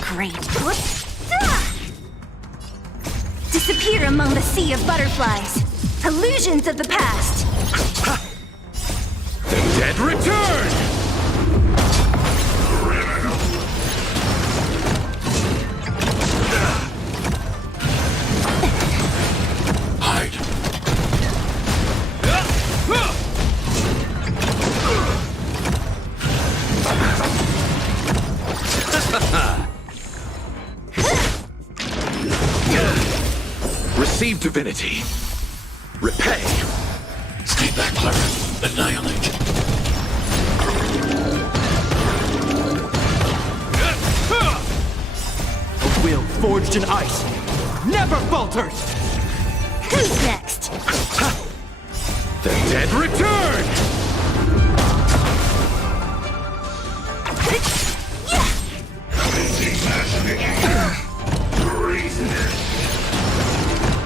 Great. Disappear among the sea of butterflies. Illusions of the past. The dead return! Hide. Receive divinity. Repay. Stay back, Clara. Annihilate. A will forged in ice never falters! Who's next? The dead return!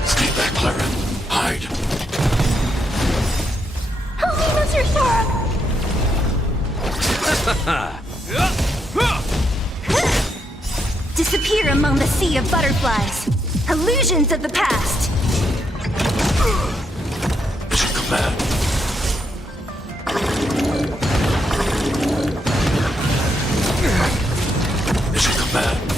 Stay back, Clara. Hide. Help me, Mr. Sora! Disappear among the sea of butterflies. Illusions of the past. Mission command. Mission command.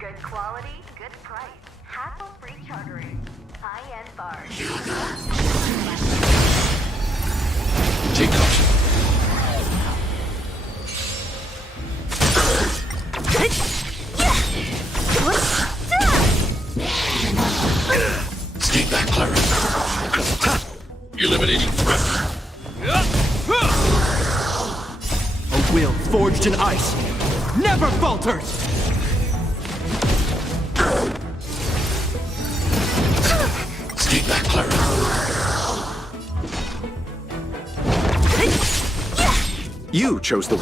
Good quality, good price. Hassle-free chartering. High-end bars. Take caution. Eliminating threat. A will forged in ice never falters! Stay back, Clara. You chose the...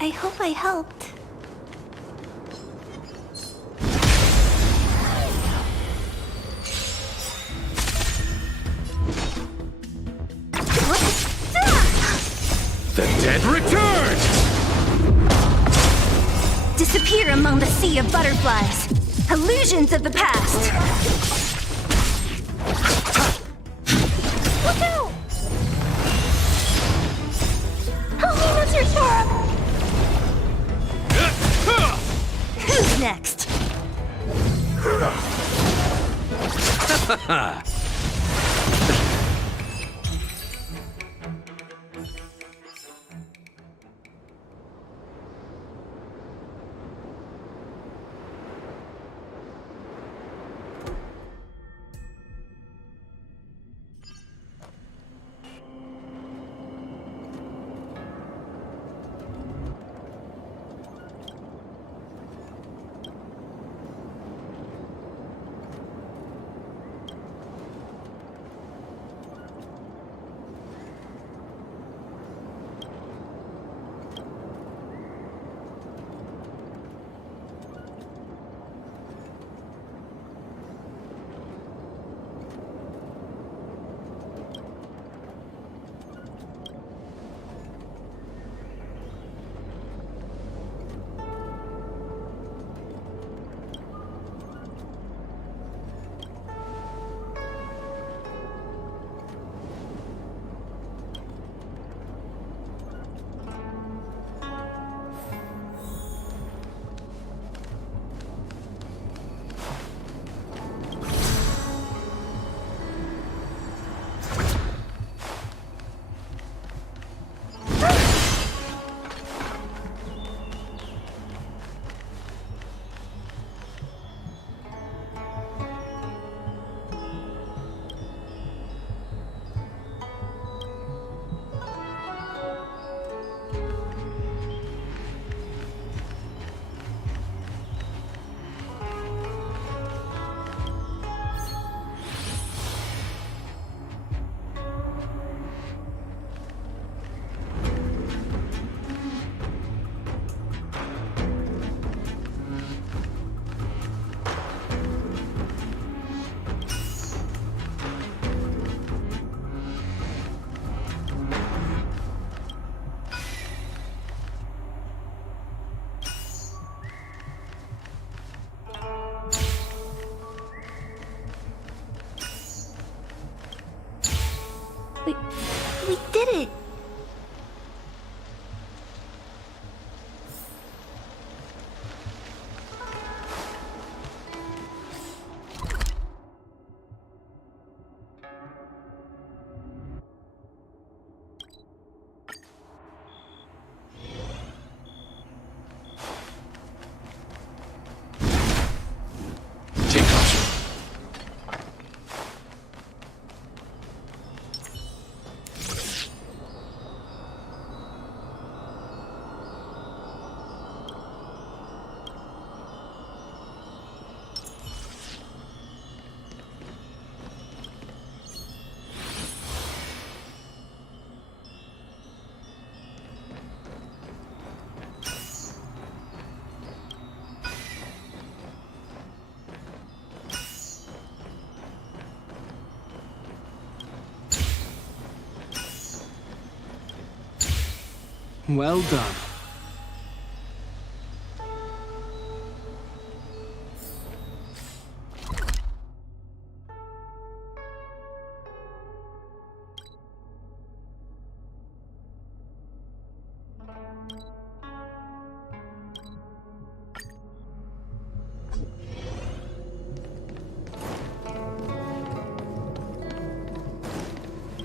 I hope I helped. The dead return! Disappear among the sea of butterflies. Illusions of the past. Look out! Help me, Mr. Sora! Who's next? We did it! Take caution. Well done.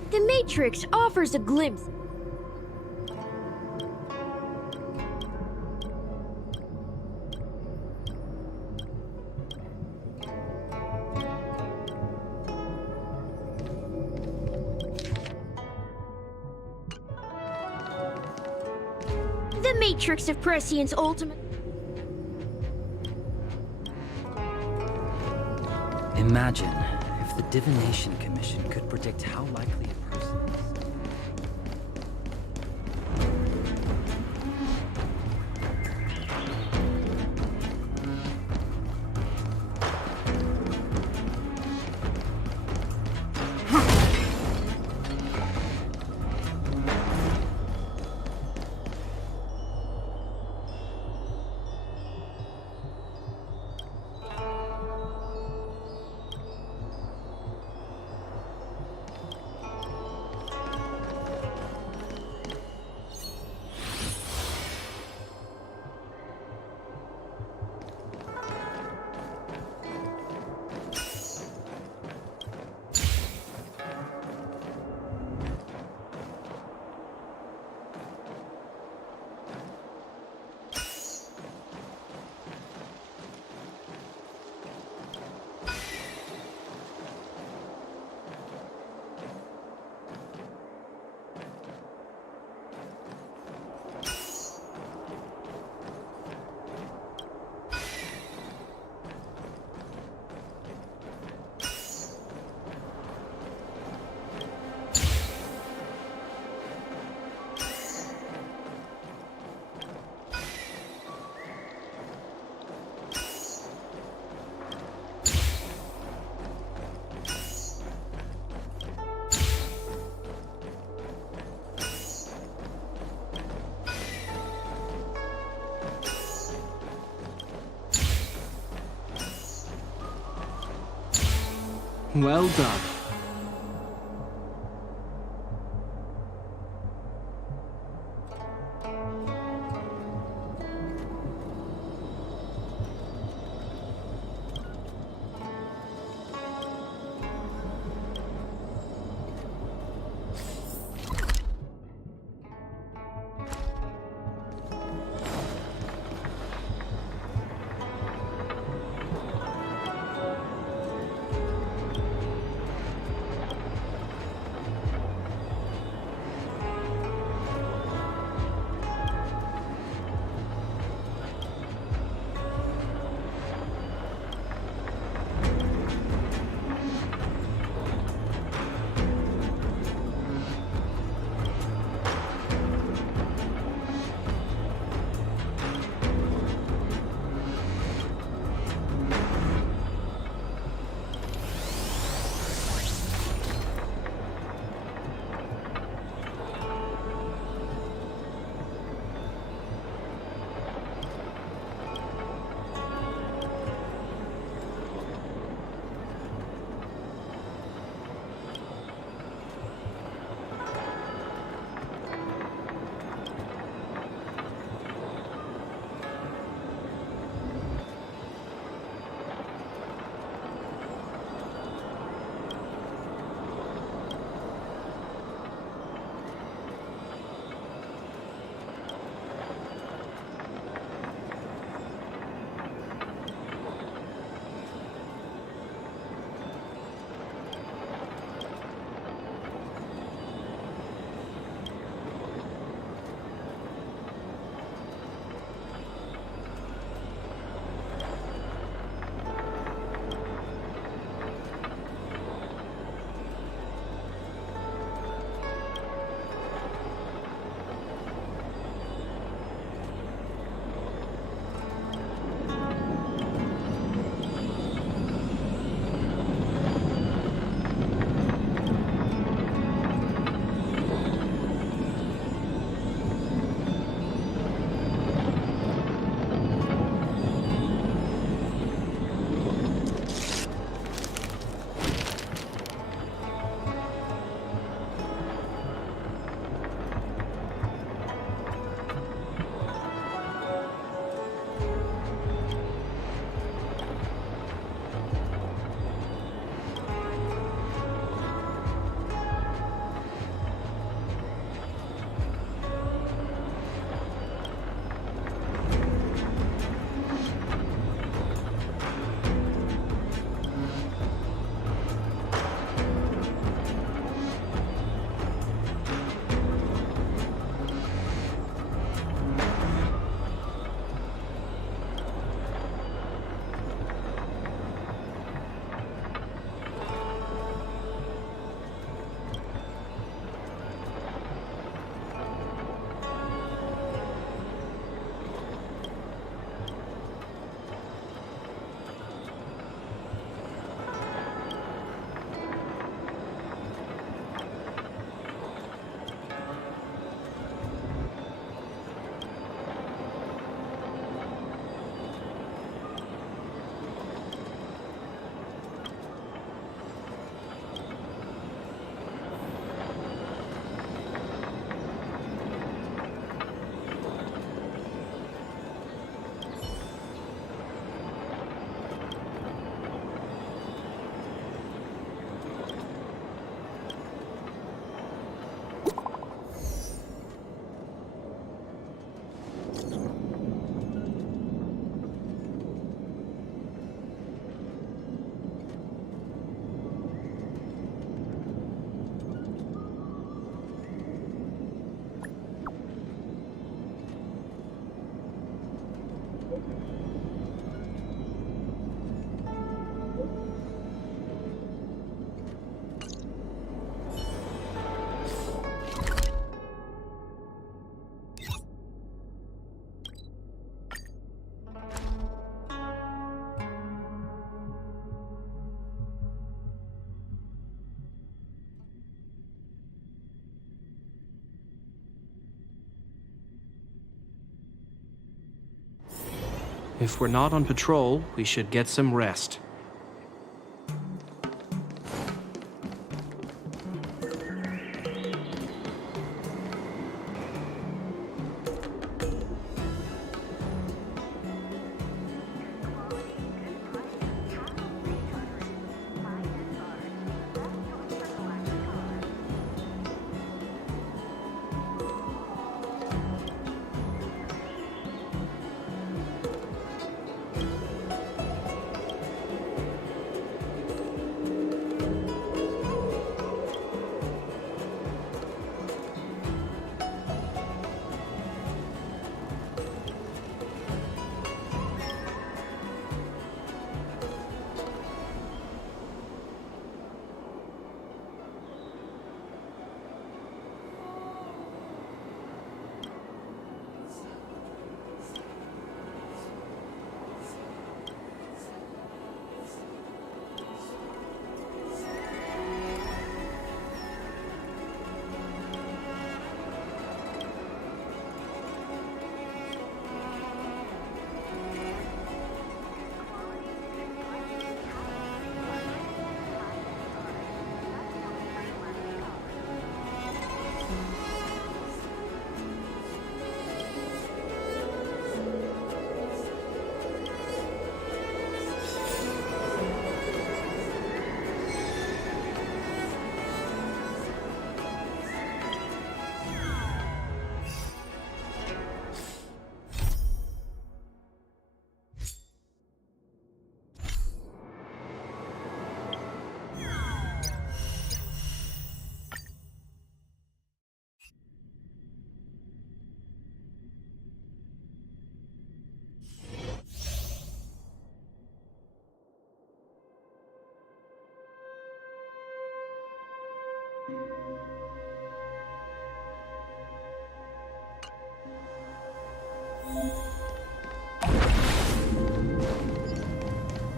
The Matrix offers a glimpse. The Matrix of Prescience ultimate. Imagine if the Divination Commission could predict how likely a person is. Well done. If we're not on patrol, we should get some rest.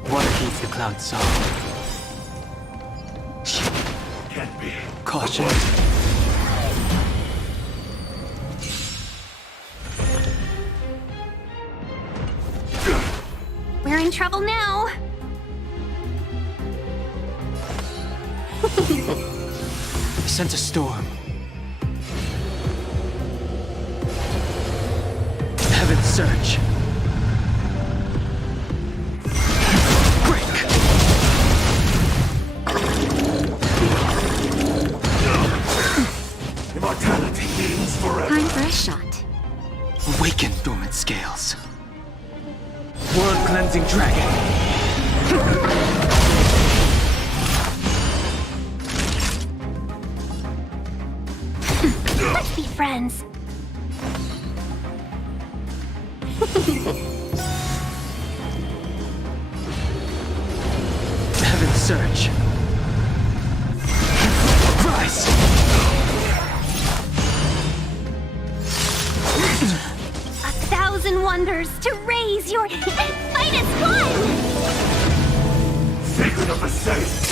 Water keeps the clouds soft. Can't be. Caution. We're in trouble now. Sense a storm. Heaven surge. Break. Immortality means forever. Time for a shot. Awaken dormant scales. World cleansing dragon. Let's be friends. Heaven surge. Rise. 1,000 wonders to raise your finest one. Sacred of the saints.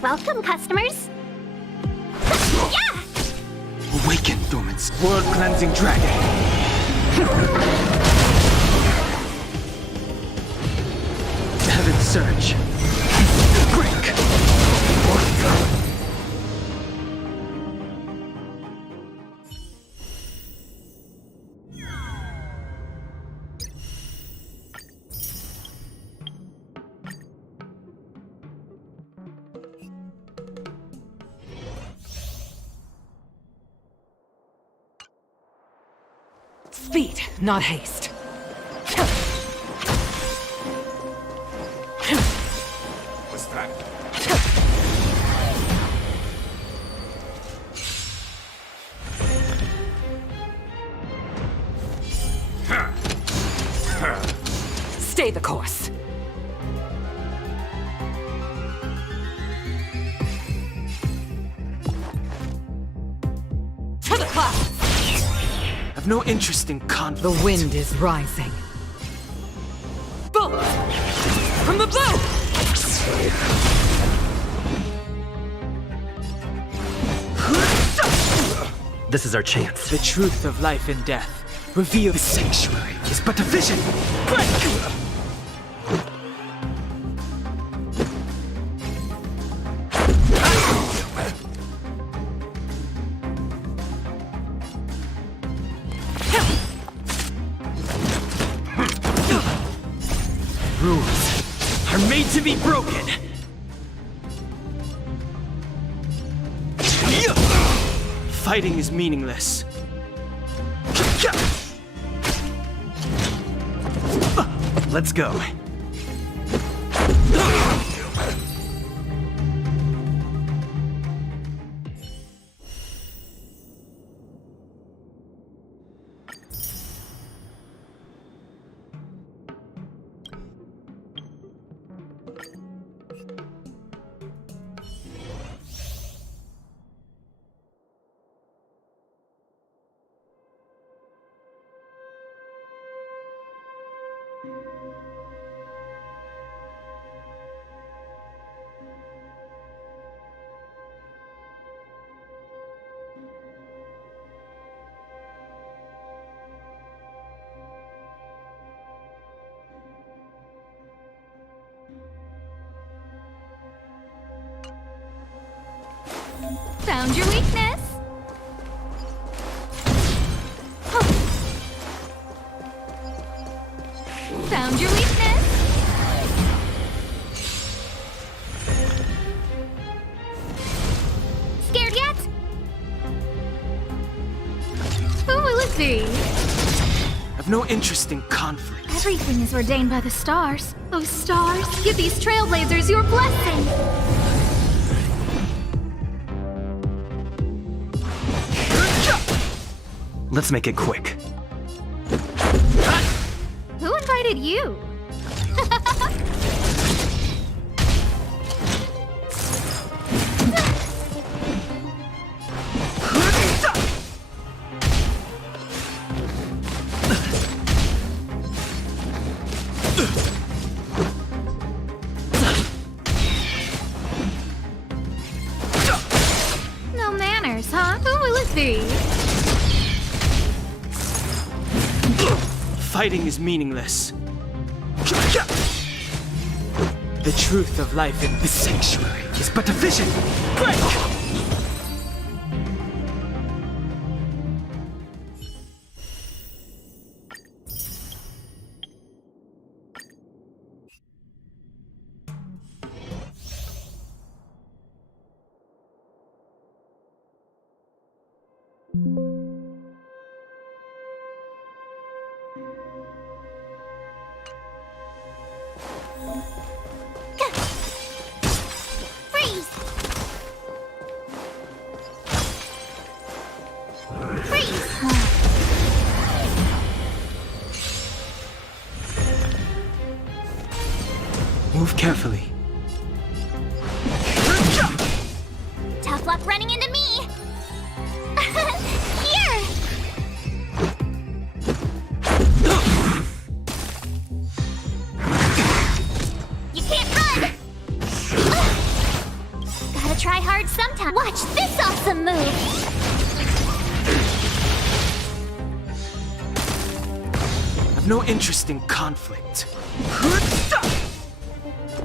Welcome, customers. Yeah! Awaken dormant. World cleansing dragon. Heaven surge. Break. Speed, not haste. What's that? Stay the course. To the clouds! I've no interest in conflict. The wind is rising. Bolt! From the blue! This is our chance. The truth of life and death. Reveal the sanctuary is but a vision. Rules are made to be broken. Fighting is meaningless. Let's go. Found your weakness. Found your weakness. Scared yet? Who will it be? I've no interest in conflict. Everything is ordained by the stars. Oh, stars, give these trailblazers your blessing. Let's make it quick. Who invited you? No manners, huh? Who will it be? Fighting is meaningless. The truth of life in the sanctuary is but a vision. Freeze! Freeze! Move carefully. Tough luck running into me! Here! You can't run! Gotta try hard sometime. Watch this awesome move! I've no interest in conflict.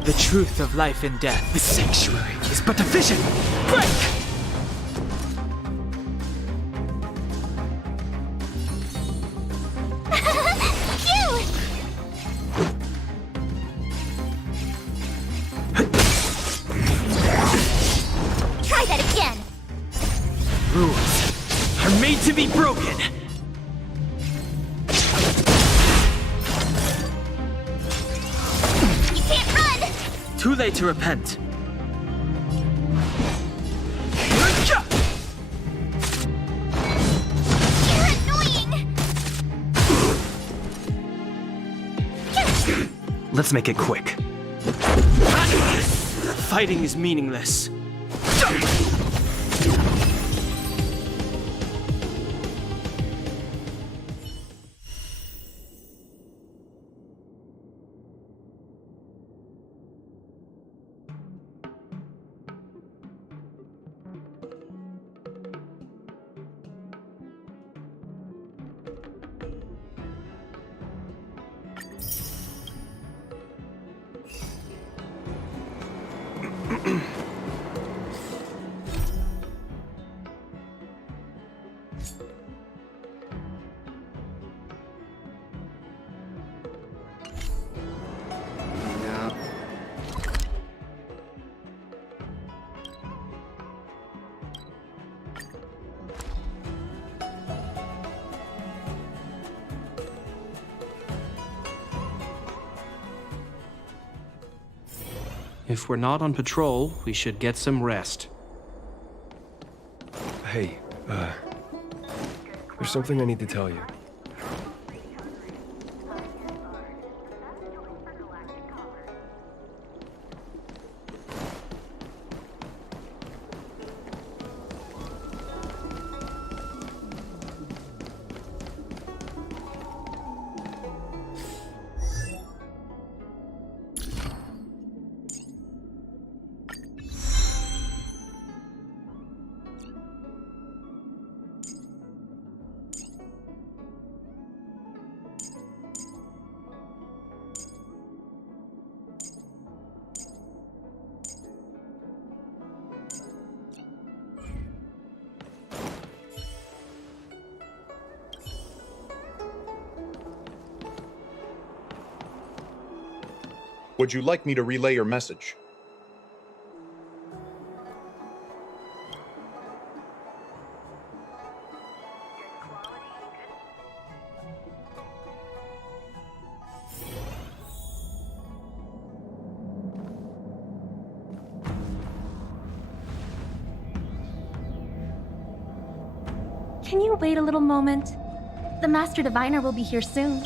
The truth of life and death. The sanctuary is but a vision. Phew! Try that again! Rules are made to be broken. You can't run! Too late to repent. You're annoying! Let's make it quick. Fighting is meaningless. If we're not on patrol, we should get some rest. Hey, there's something I need to tell you. Would you like me to relay your message? Can you wait a little moment? The Master Diviner will be here soon.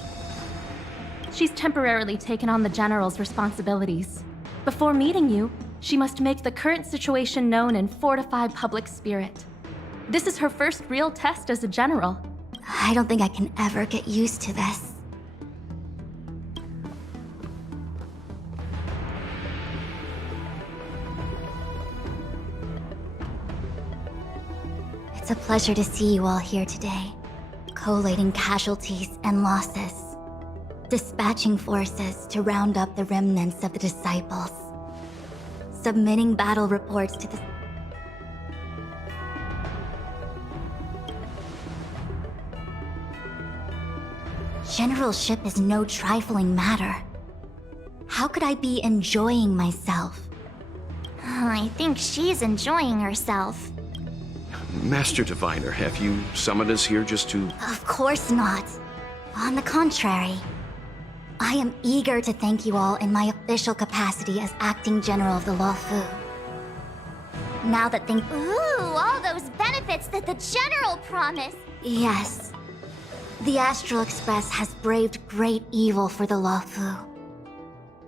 She's temporarily taken on the General's responsibilities. Before meeting you, she must make the current situation known and fortify public spirit. This is her first real test as a General. I don't think I can ever get used to this. It's a pleasure to see you all here today, collating casualties and losses, dispatching forces to round up the remnants of the disciples, submitting battle reports to the... Generalship is no trifling matter. How could I be enjoying myself? I think she's enjoying herself. Master Diviner, have you summoned us here just to... Of course not. On the contrary. I am eager to thank you all in my official capacity as Acting General of the Luofu. Now that things... Ooh, all those benefits that the General promised! Yes. The Astral Express has braved great evil for the Luofu.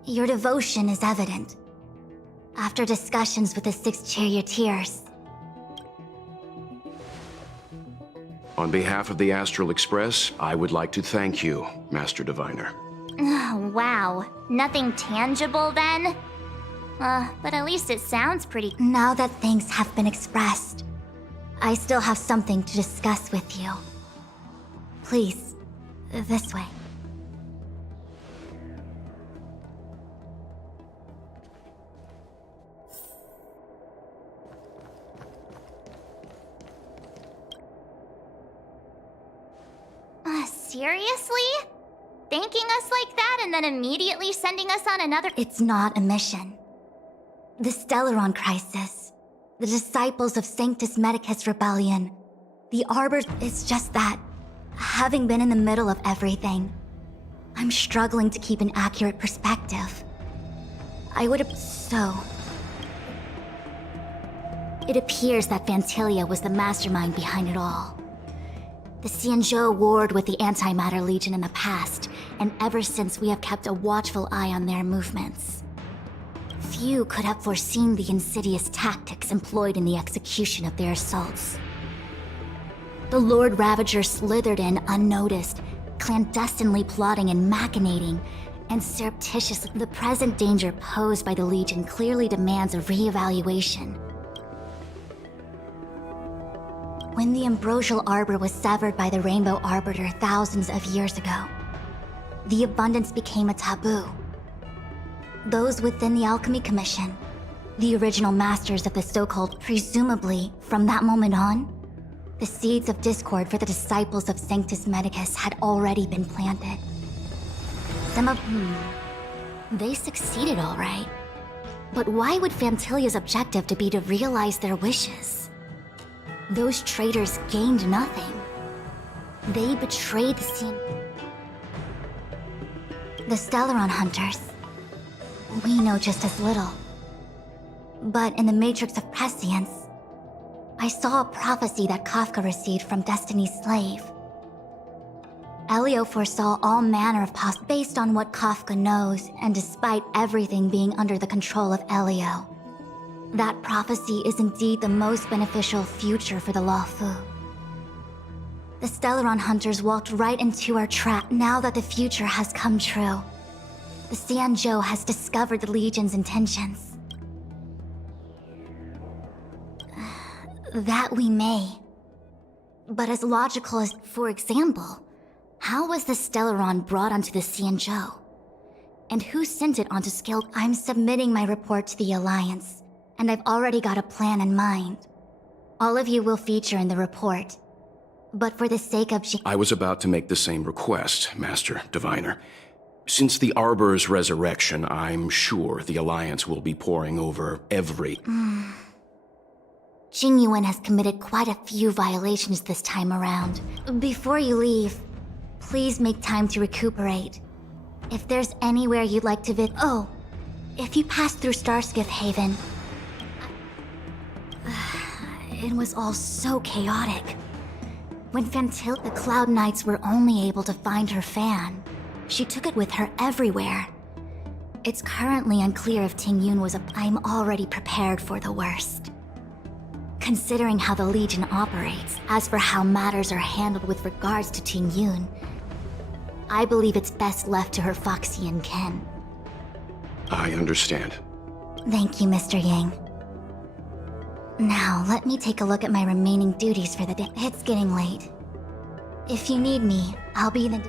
Your devotion is evident. After discussions with the 6 charioteers... On behalf of the Astral Express, I would like to thank you, Master Diviner. Wow, nothing tangible then? But at least it sounds pretty... Now that thanks have been expressed, I still have something to discuss with you. Please, this way. Seriously? Thanking us like that and then immediately sending us on another... It's not a mission. The Stellaron Crisis, the Disciples of Sanctus Medicus Rebellion, the Arbor... It's just that, having been in the middle of everything, I'm struggling to keep an accurate perspective. I would have... So... It appears that Fantilia was the mastermind behind it all. The Xianzhou warred with the Antimatter Legion in the past, and ever since we have kept a watchful eye on their movements. Few could have foreseen the insidious tactics employed in the execution of their assaults. The Lord Ravager slithered in unnoticed, clandestinely plotting and machinating, and surreptitiously. The present danger posed by the Legion clearly demands a re-evaluation. When the Ambrosial Arbor was severed by the Rainbow Arbiter thousands of years ago, the abundance became a taboo. Those within the Alchemy Commission, the original masters of the so-called, presumably, from that moment on, the seeds of discord for the disciples of Sanctus Medicus had already been planted. Some of they succeeded all right. But why would Fantilia's objective to be to realize their wishes? Those traitors gained nothing. They betrayed the scene. The Stellaron Hunters. We know just as little. But in the Matrix of Prescience, I saw a prophecy that Kafka received from Destiny's slave. Elio foresaw all manner of based on what Kafka knows, and despite everything being under the control of Elio. That prophecy is indeed the most beneficial future for the Lawfu. The Stellaron hunters walked right into our trap now that the future has come true. The Sanjo has discovered the Legion's intentions. That we may. But as logical as, for example, how was the Stellaron brought onto the Sanjo? And who sent it onto Skill? I'm submitting my report to the Alliance, and I've already got a plan in mind. All of you will feature in the report. But for the sake of I was about to make the same request, Master Diviner. Since the Arbor's resurrection, I'm sure the Alliance will be poring over every... Jingyuan has committed quite a few violations this time around. Before you leave, please make time to recuperate. If there's anywhere you'd like to visit... Oh, if you pass through Starskiff Haven... It was all so chaotic. When Fantil... The Cloud Knights were only able to find her fan. She took it with her everywhere. It's currently unclear if Tingyun was a... I'm already prepared for the worst. Considering how the Legion operates, as for how matters are handled with regards to Tingyun, I believe it's best left to her Foxian kin. I understand. Thank you, Mr. Yang. Now, let me take a look at my remaining duties for the day. It's getting late. If you need me, I'll be the...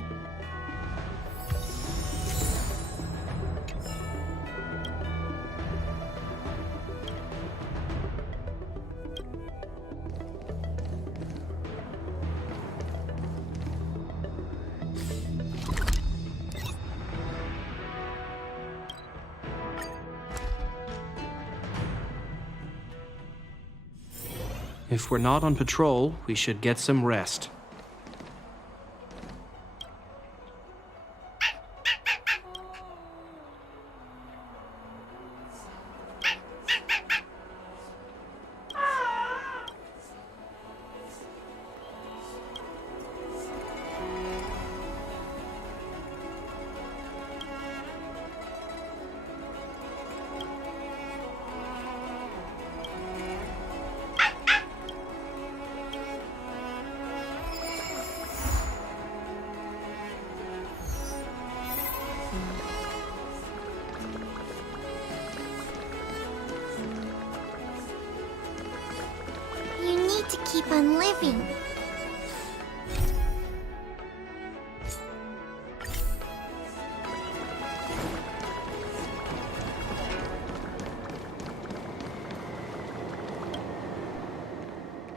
If we're not on patrol, we should get some rest. To keep on living.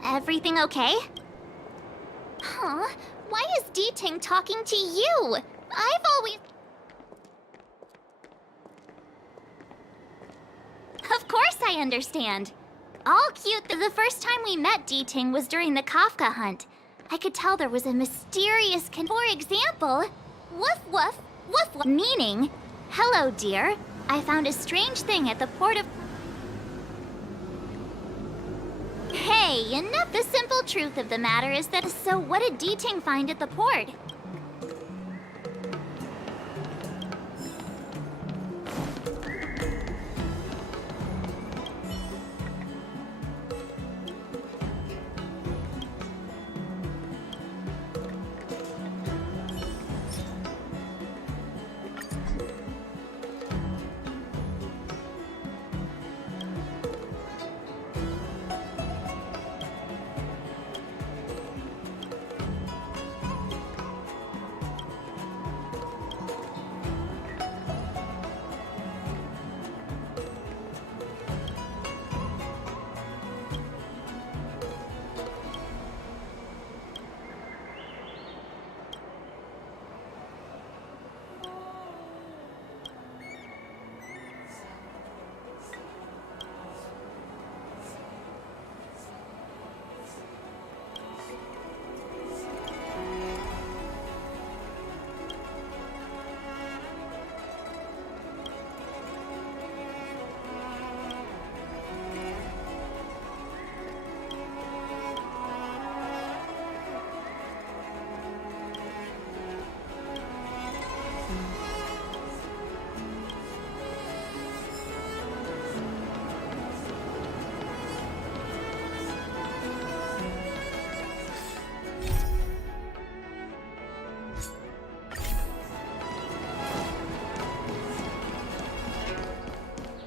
Everything okay? Huh? Why is D-Ting talking to you? I've always... Of course I understand. All cute. The first time we met D-Ting was during the Kafka hunt. I could tell there was a mysterious For example, woof woof, woof woof. Meaning, hello dear, I found a strange thing at the port of... Hey, enough. The simple truth of the matter is that... So what did D-Ting find at the port?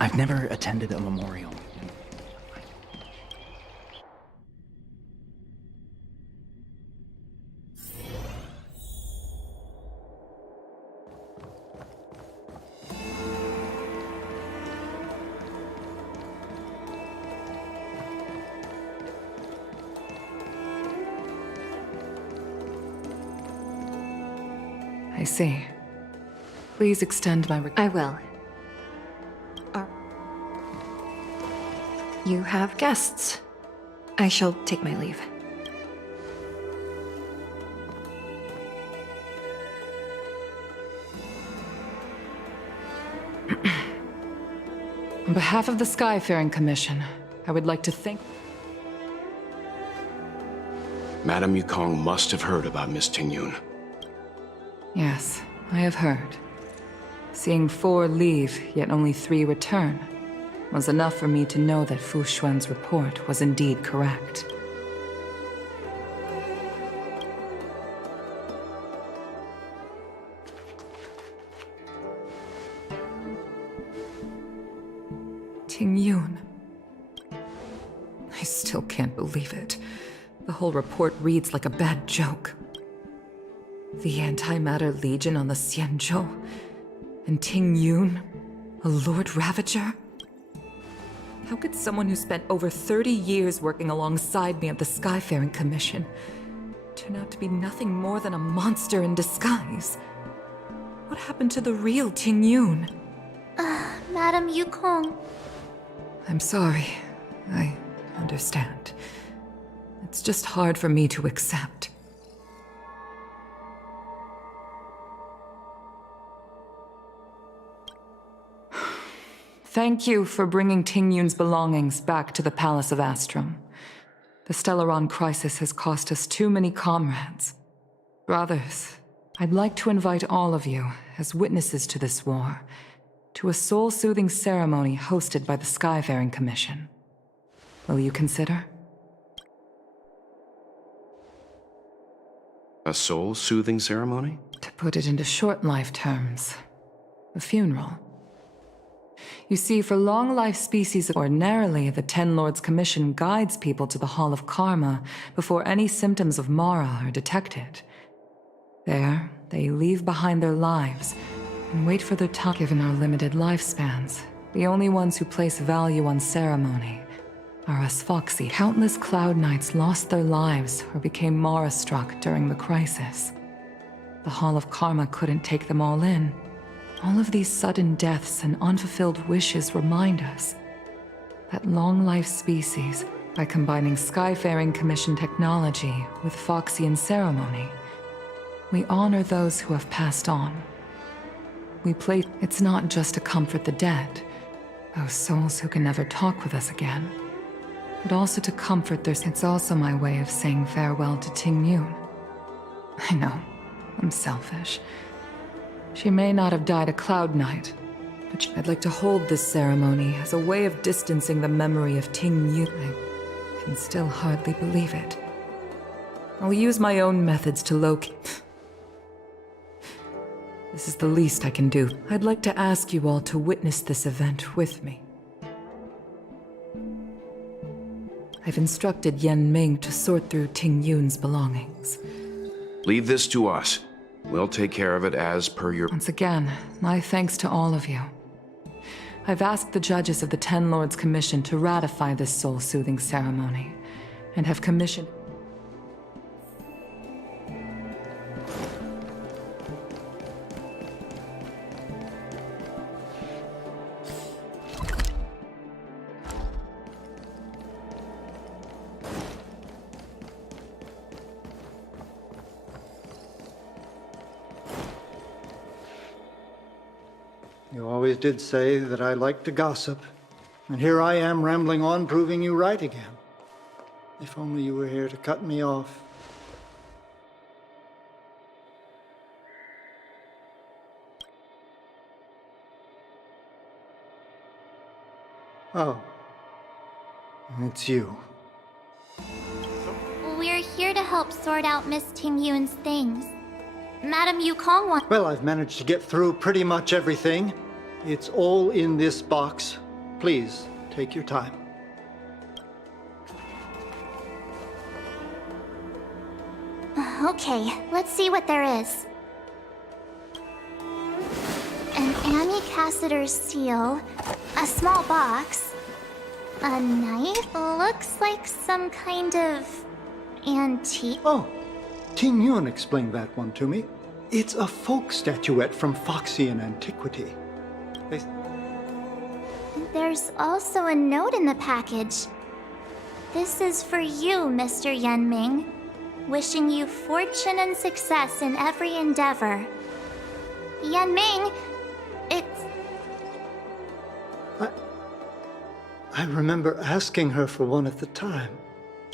I've never attended a memorial. I see. Please extend my I will. You have guests. I shall take my leave. On behalf of the Skyfaring Commission, I would like to thank... Madame Yukong must have heard about Miss Tingyun. Yes, I have heard. Seeing 4 leave, yet only 3 return, was enough for me to know that Fu Xuan's report was indeed correct. Tingyun. I still can't believe it. The whole report reads like a bad joke. The Antimatter Legion on the Xianzhou, and Tingyun, a Lord Ravager? How could someone who spent over 30 years working alongside me at the Skyfaring Commission turn out to be nothing more than a monster in disguise? What happened to the real Tingyun? Madame Yukong. I'm sorry. I understand. It's just hard for me to accept. Thank you for bringing Tingyun's belongings back to the Palace of Astrum. The Stellaron crisis has cost us too many comrades. Brothers, I'd like to invite all of you, as witnesses to this war, to a soul-soothing ceremony hosted by the Skyfaring Commission. Will you consider? A soul-soothing ceremony? To put it into short life terms, a funeral. You see, for long life species, ordinarily, the Ten Lords Commission guides people to the Hall of Karma before any symptoms of Mara are detected. There, they leave behind their lives and wait for their time. Given our limited lifespans, the only ones who place value on ceremony are us Foxy. Countless Cloud Knights lost their lives or became Mara-struck during the crisis. The Hall of Karma couldn't take them all in. All of these sudden deaths and unfulfilled wishes remind us that long-life species, by combining Skyfaring Commission technology with Foxian ceremony, we honor those who have passed on. It's not just to comfort the dead, those souls who can never talk with us again, but also to comfort their... It's also my way of saying farewell to Tingyun. I know, I'm selfish. She may not have died a Cloud Knight, but I'd like to hold this ceremony as a way of distancing the memory of Tingyun. I can still hardly believe it. I'll use my own methods to locate... This is the least I can do. I'd like to ask you all to witness this event with me. I've instructed Yen Ming to sort through Tingyun's belongings. Leave this to us. We'll take care of it as per your... Once again, my thanks to all of you. I've asked the judges of the Ten Lords Commission to ratify this soul-soothing ceremony, and have commissioned... You always did say that I like to gossip, and here I am rambling on, proving you right again. If only you were here to cut me off. Oh, it's you. We're here to help sort out Miss Tingyun's things. Madame Yukong wants... Well, I've managed to get through pretty much everything. It's all in this box. Please, take your time. Okay, let's see what there is. An Cassider's seal, a small box, a knife, looks like some kind of antique. Oh, Ting Yun explained that one to me. It's a folk statuette from Foxian antiquity. There's also a note in the package. This is for you, Mr. Yenming. Wishing you fortune and success in every endeavor. Yenming, it's... I remember asking her for one at the time.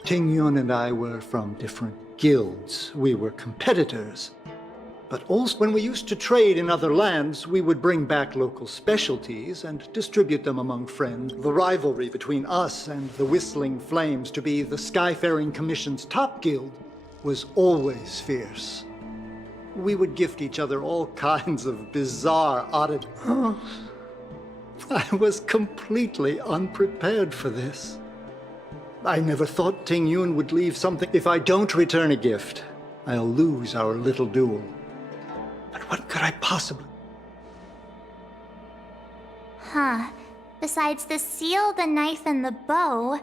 Ting Yun and I were from different guilds. We were competitors. But also, when we used to trade in other lands, we would bring back local specialties and distribute them among friends. The rivalry between us and the Whistling Flames to be the Skyfaring Commission's top guild was always fierce. We would gift each other all kinds of bizarre oddities. Oh, I was completely unprepared for this. I never thought Ting Yun would leave something. If I don't return a gift, I'll lose our little duel. But what could I possibly... Huh. Besides the seal, the knife, and the bow,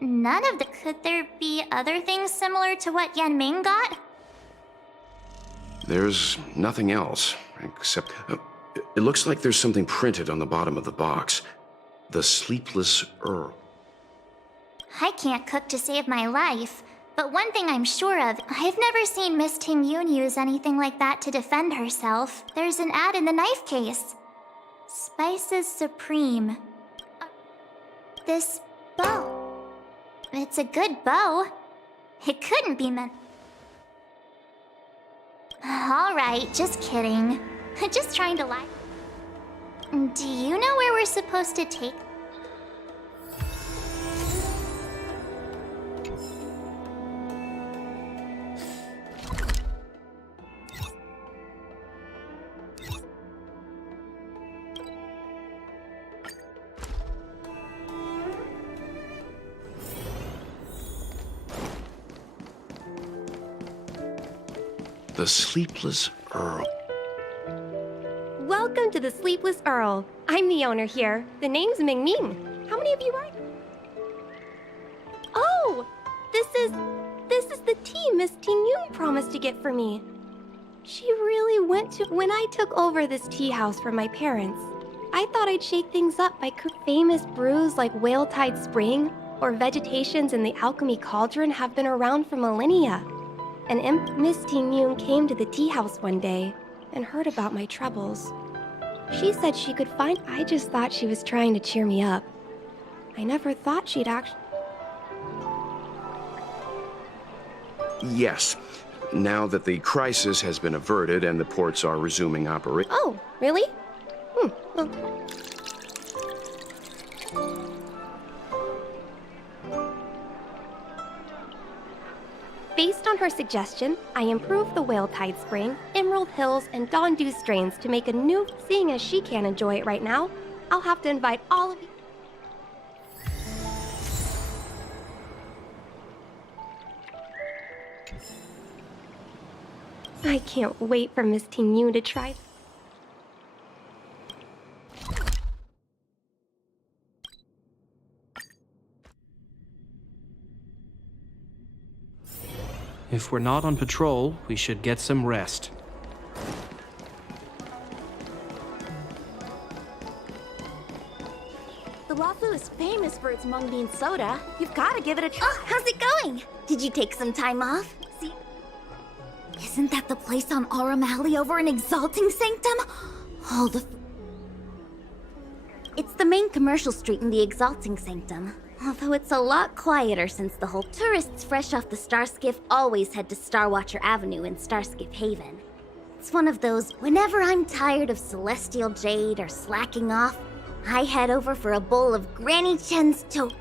none of the... Could there be other things similar to what Yenming got? There's nothing else, except... it looks like there's something printed on the bottom of the box. The Sleepless Earl. I can't cook to save my life, but one thing I'm sure of, I've never seen Miss Ting Yun use anything like that to defend herself. There's an ad in the knife case. Spices Supreme. This bow. It's a good bow. It couldn't be meant... Alright, just kidding. Just trying to lie. Do you know where we're supposed to take... The Sleepless Earl. Welcome to the Sleepless Earl. I'm the owner here. The name's Ming Ming. How many of you are... Oh! This is the tea Miss Ting Yun promised to get for me. She really went to... When I took over this tea house from my parents, I thought I'd shake things up by famous brews like Whale Tide Spring or vegetations in the alchemy cauldron have been around for millennia. And Miss Ting Yun came to the tea house one day and heard about my troubles. She said she could find... I just thought she was trying to cheer me up. I never thought she'd actually... Yes. Now that the crisis has been averted and the ports are resuming operation... Oh, really? Well... Based on her suggestion, I improved the Whale Tide Spring, Emerald Hills, and Dawn Dew strains to make a new... Seeing as she can't enjoy it right now, I'll have to invite all of you... I can't wait for Miss Ting Yun to try... If we're not on patrol, we should get some rest. The Wafu is famous for its mung bean soda. You've got to give it a try. Oh, how's it going? Did you take some time off? See, isn't that the place on Aurum Alley over in Exalting Sanctum? All the... It's the main commercial street in the Exalting Sanctum. Although it's a lot quieter since the whole... Tourists fresh off the Starskiff always head to Starwatcher Avenue in Starskiff Haven. It's one of those, whenever I'm tired of Celestial Jade or slacking off, I head over for a bowl of Granny Chen's tofu.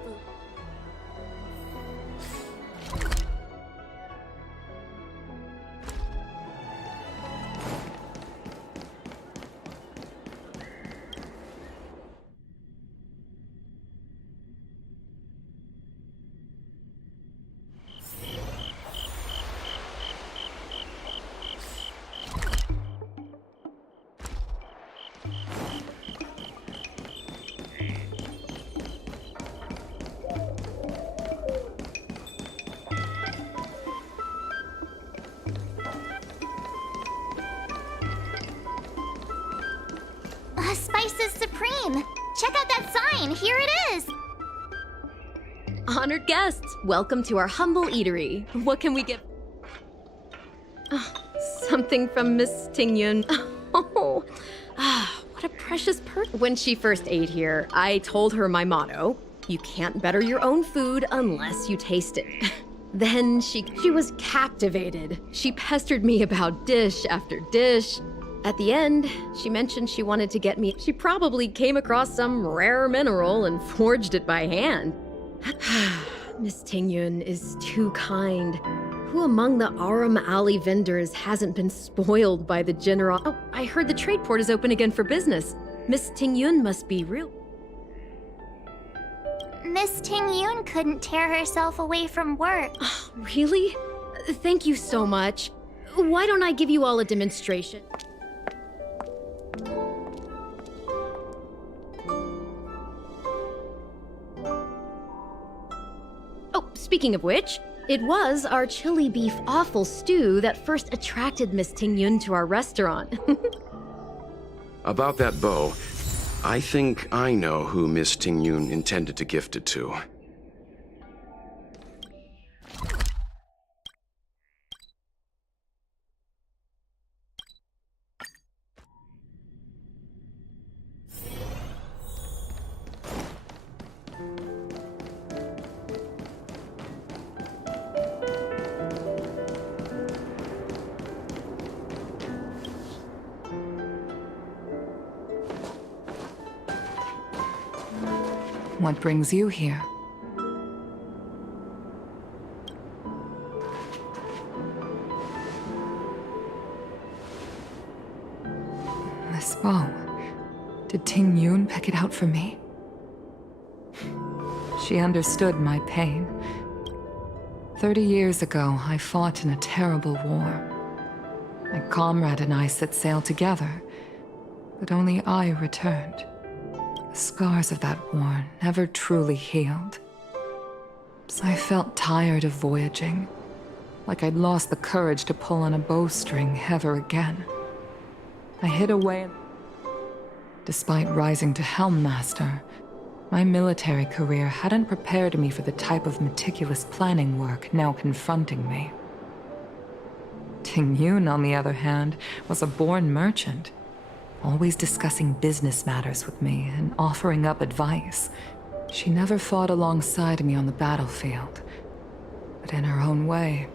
Spices Supreme! Check out that sign! Here it is! Honored guests, welcome to our humble eatery. What can we give? Oh, something from Miss Tingyun. Oh, what a precious person. When she first ate here, I told her my motto: you can't better your own food unless you taste it. Then she was captivated. She pestered me about dish after dish. At the end, she mentioned she wanted to get me. She probably came across some rare mineral and forged it by hand. Miss Tingyun is too kind. Who among the Aram Alley vendors hasn't been spoiled by the general? Oh, I heard the trade port is open again for business. Miss Tingyun must be real. Miss Tingyun couldn't tear herself away from work. Oh, really? Thank you so much. Why don't I give you all a demonstration? Oh, speaking of which, it was our chili beef offal stew that first attracted Miss Tingyun to our restaurant. About that bow, I think I know who Miss Tingyun intended to gift it to. What brings you here? This bow. Did Tingyun pick it out for me? She understood my pain. 30 years ago, I fought in a terrible war. My comrade and I set sail together, but only I returned. The scars of that war never truly healed. I felt tired of voyaging, like I'd lost the courage to pull on a bowstring ever again. I hid away. Despite rising to Helm Master, my military career hadn't prepared me for the type of meticulous planning work now confronting me. Tingyun, on the other hand, was a born merchant, always discussing business matters with me and offering up advice. She never fought alongside me on the battlefield, but in her own way,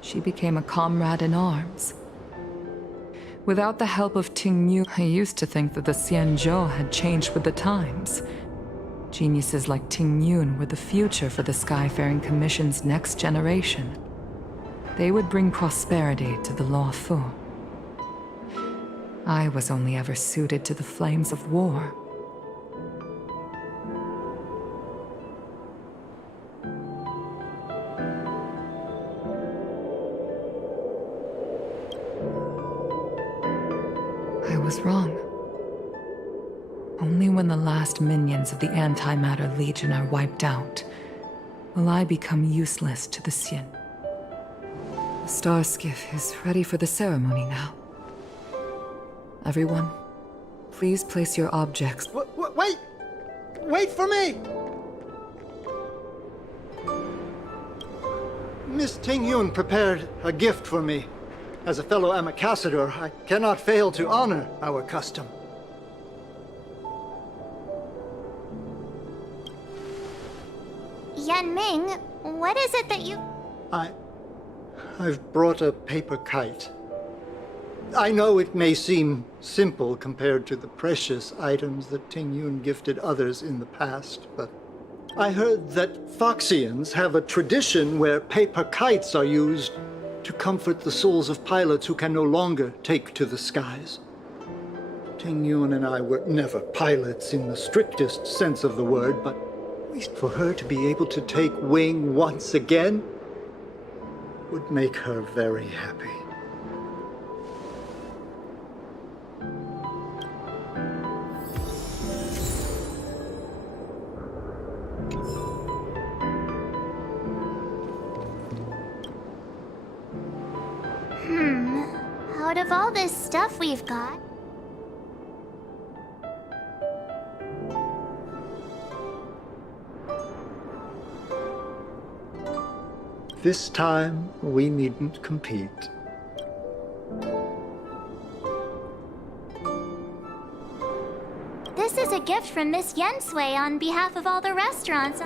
she became a comrade in arms. Without the help of Tingyun, I used to think that the Xianzhou had changed with the times. Geniuses like Tingyun were the future for the Skyfaring Commission's next generation. They would bring prosperity to the Luofu. I was only ever suited to the flames of war. I was wrong. Only when the last minions of the Antimatter Legion are wiped out will I become useless to the Xian. The star skiff is ready for the ceremony now. Everyone, please place your objects. Wait! Wait for me! Miss Tingyun prepared a gift for me. As a fellow ambassador, I cannot fail to honor our custom. Yanming, what is it that you... I've brought a paper kite. I know it may seem simple compared to the precious items that Tingyun gifted others in the past, but I heard that Foxians have a tradition where paper kites are used to comfort the souls of pilots who can no longer take to the skies. Tingyun and I were never pilots in the strictest sense of the word, but at least for her to be able to take wing once again would make her very happy. Out of all this stuff we've got... This time, we needn't compete. This is a gift from Miss Yensui on behalf of all the restaurants.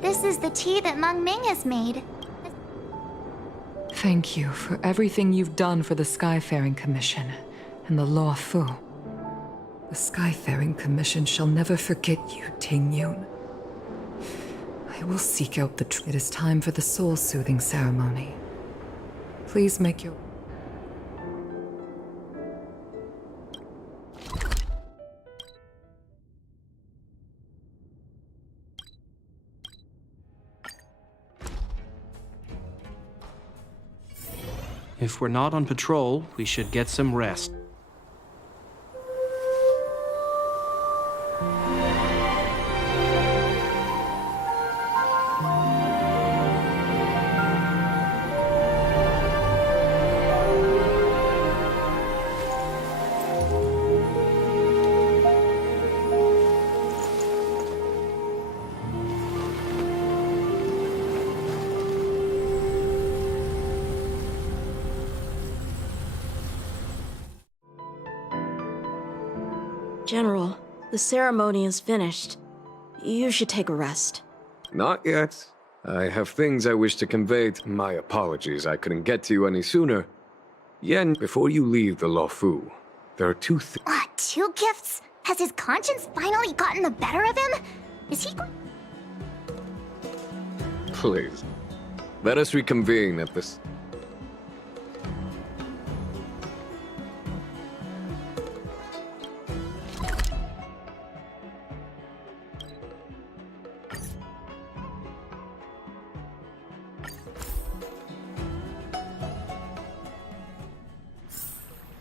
This is the tea that Meng Ming has made. Thank you for everything you've done for the Skyfaring Commission and the Law Fu. The Skyfaring Commission shall never forget you, Ting Yun. I will seek out the truth. It is time for the soul-soothing ceremony. Please make your... If we're not on patrol, we should get some rest. General, the ceremony is finished. You should take a rest. Not yet. I have things I wish to convey. My apologies, I couldn't get to you any sooner. Yen, before you leave the Law Fu, there are two things. What, 2 gifts? Has his conscience finally gotten the better of him? Is he... Please, let us reconvene at this...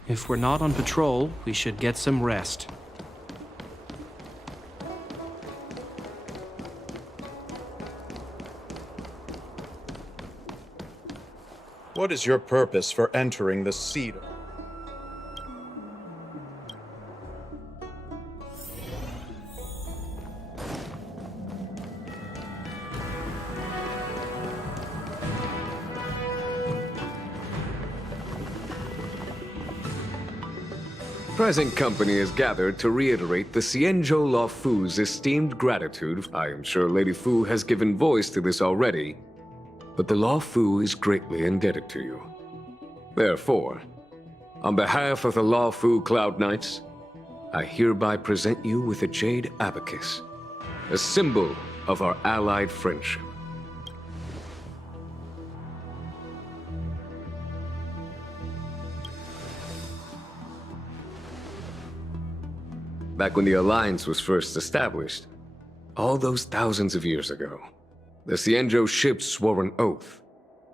If we're not on patrol, we should get some rest. What is your purpose for entering the Cedar? Present company is gathered to reiterate the Xianzhou Law Fu's esteemed gratitude. I am sure Lady Fu has given voice to this already, but the Law Fu is greatly indebted to you. Therefore, on behalf of the Law Fu Cloud Knights, I hereby present you with a jade abacus, a symbol of our allied friendship. Back when the Alliance was first established, all those thousands of years ago, the Xianzhou ships swore an oath,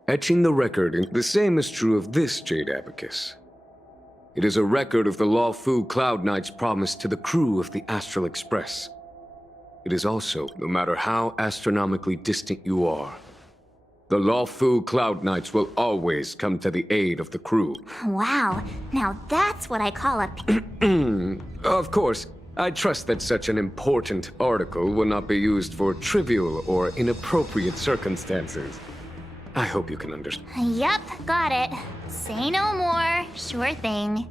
etching the record in... The same is true of this jade abacus. It is a record of the Law Fu Cloud Knight's promise to the crew of the Astral Express. It is also, no matter how astronomically distant you are, the Law Fu Cloud Knights will always come to the aid of the crew. Wow, now that's what I call a... Of course, I trust that such an important article will not be used for trivial or inappropriate circumstances. I hope you can understand. Yep, got it. Say no more. Sure thing.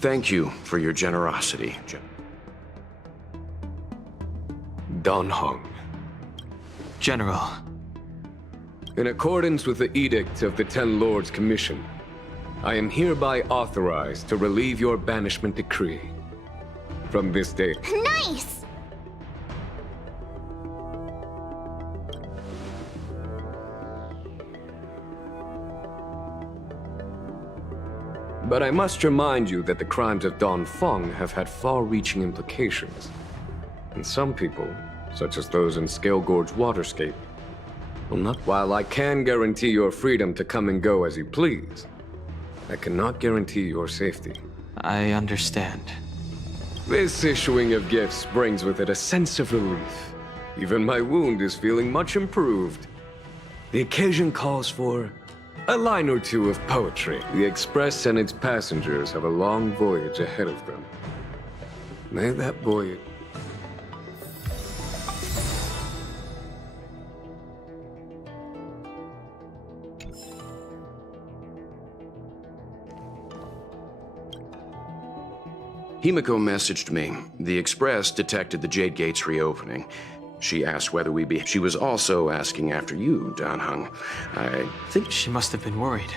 Thank you for your generosity. Don Hong. General. In accordance with the edict of the Ten Lords Commission, I am hereby authorized to relieve your banishment decree. From this day... Nice! But I must remind you that the crimes of Don Feng have had far-reaching implications. And some people, such as those in Scale Gorge Waterscape, will not... While I can guarantee your freedom to come and go as you please, I cannot guarantee your safety. I understand. This issuing of gifts brings with it a sense of relief. Even my wound is feeling much improved. The occasion calls for a line or two of poetry. The Express and its passengers have a long voyage ahead of them. May that voyage... Himiko messaged me. The Express detected the Jade Gate's reopening. She asked whether we be. She was also asking after you, Danhung. I think she must have been worried.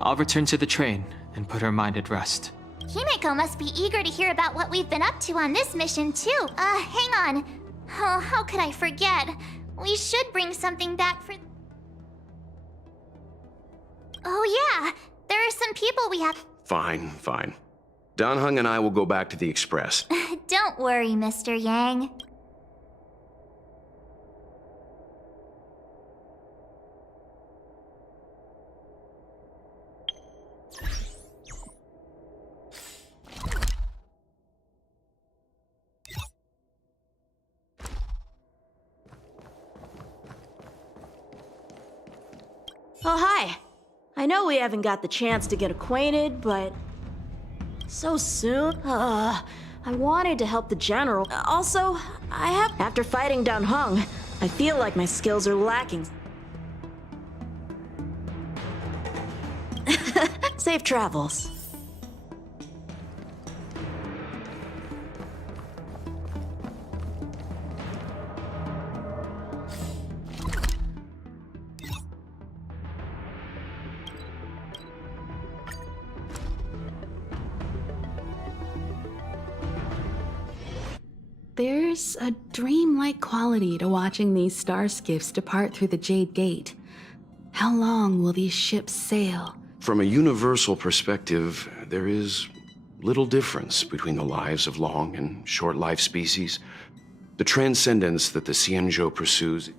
I'll return to the train and put her mind at rest. Himiko must be eager to hear about what we've been up to on this mission, too. Hang on. Oh, how could I forget? We should bring something back for... Oh, yeah. There are some people we have... Fine. Danhung and I will go back to the Express. Don't worry, Mr. Yang. Oh, hi. I know we haven't got the chance to get acquainted, but... so soon? I wanted to help the General. Also, after fighting Danhung, I feel like my skills are lacking. Safe travels. There's a dreamlike quality to watching these star skiffs depart through the Jade Gate. How long will these ships sail? From a universal perspective, there is little difference between the lives of long and short life species. The transcendence that the Xianzhou pursues.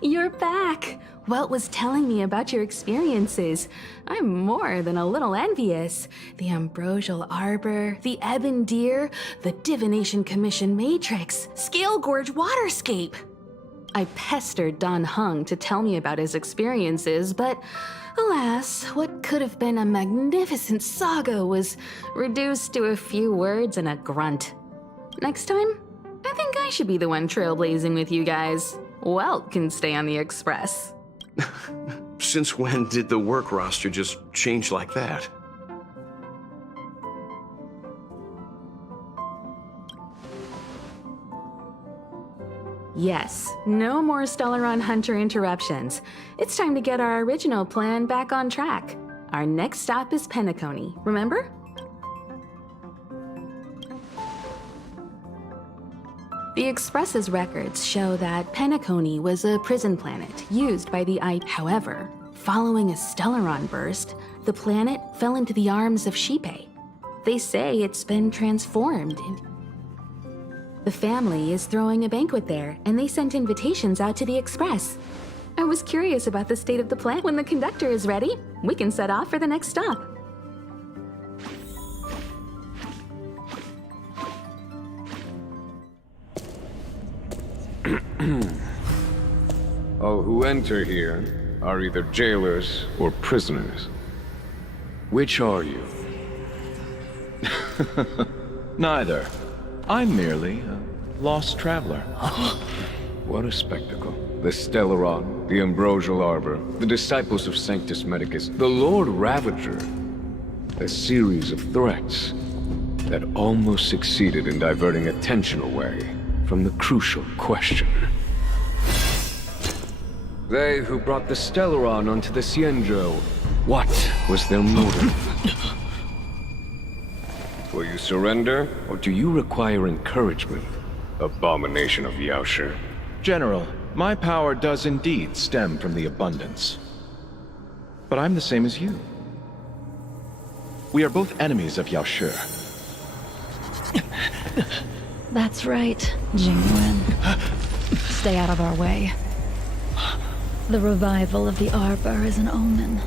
You're back! Welt was telling me about your experiences. I'm more than a little envious. The Ambrosial Arbor, the Ebon Deer, the Divination Commission Matrix, Scale Gorge Waterscape. I pestered Danhung to tell me about his experiences, but alas, what could have been a magnificent saga was reduced to a few words and a grunt. Next time, I think I should be the one trailblazing with you guys. Welt can stay on the Express. Since when did the work roster just change like that? Yes, no more Stellaron Hunter interruptions. It's time to get our original plan back on track. Our next stop is Penacony, remember? The Express's records show that Penacony was a prison planet used by the However, following a Stellaron burst, the planet fell into the arms of Xipe. They say it's been transformed. The family is throwing a banquet there, and they sent invitations out to the Express. I was curious about the state of the planet. When the conductor is ready, we can set off for the next stop. All who enter here are either jailers or prisoners. Which are you? Neither. I'm merely a lost traveler. What a spectacle. The Stellaron, the Ambrosial Arbor, the Disciples of Sanctus Medicus, the Lord Ravager. A series of threats that almost succeeded in diverting attention away from the crucial question. They who brought the Stellaron onto the Xianzhou, what was their motive? Will you surrender, or do you require encouragement, abomination of Yaoshi? General, my power does indeed stem from the abundance. But I'm the same as you. We are both enemies of Yaoshi. That's right, Jingwen. Stay out of our way. The revival of the Arbor is an omen.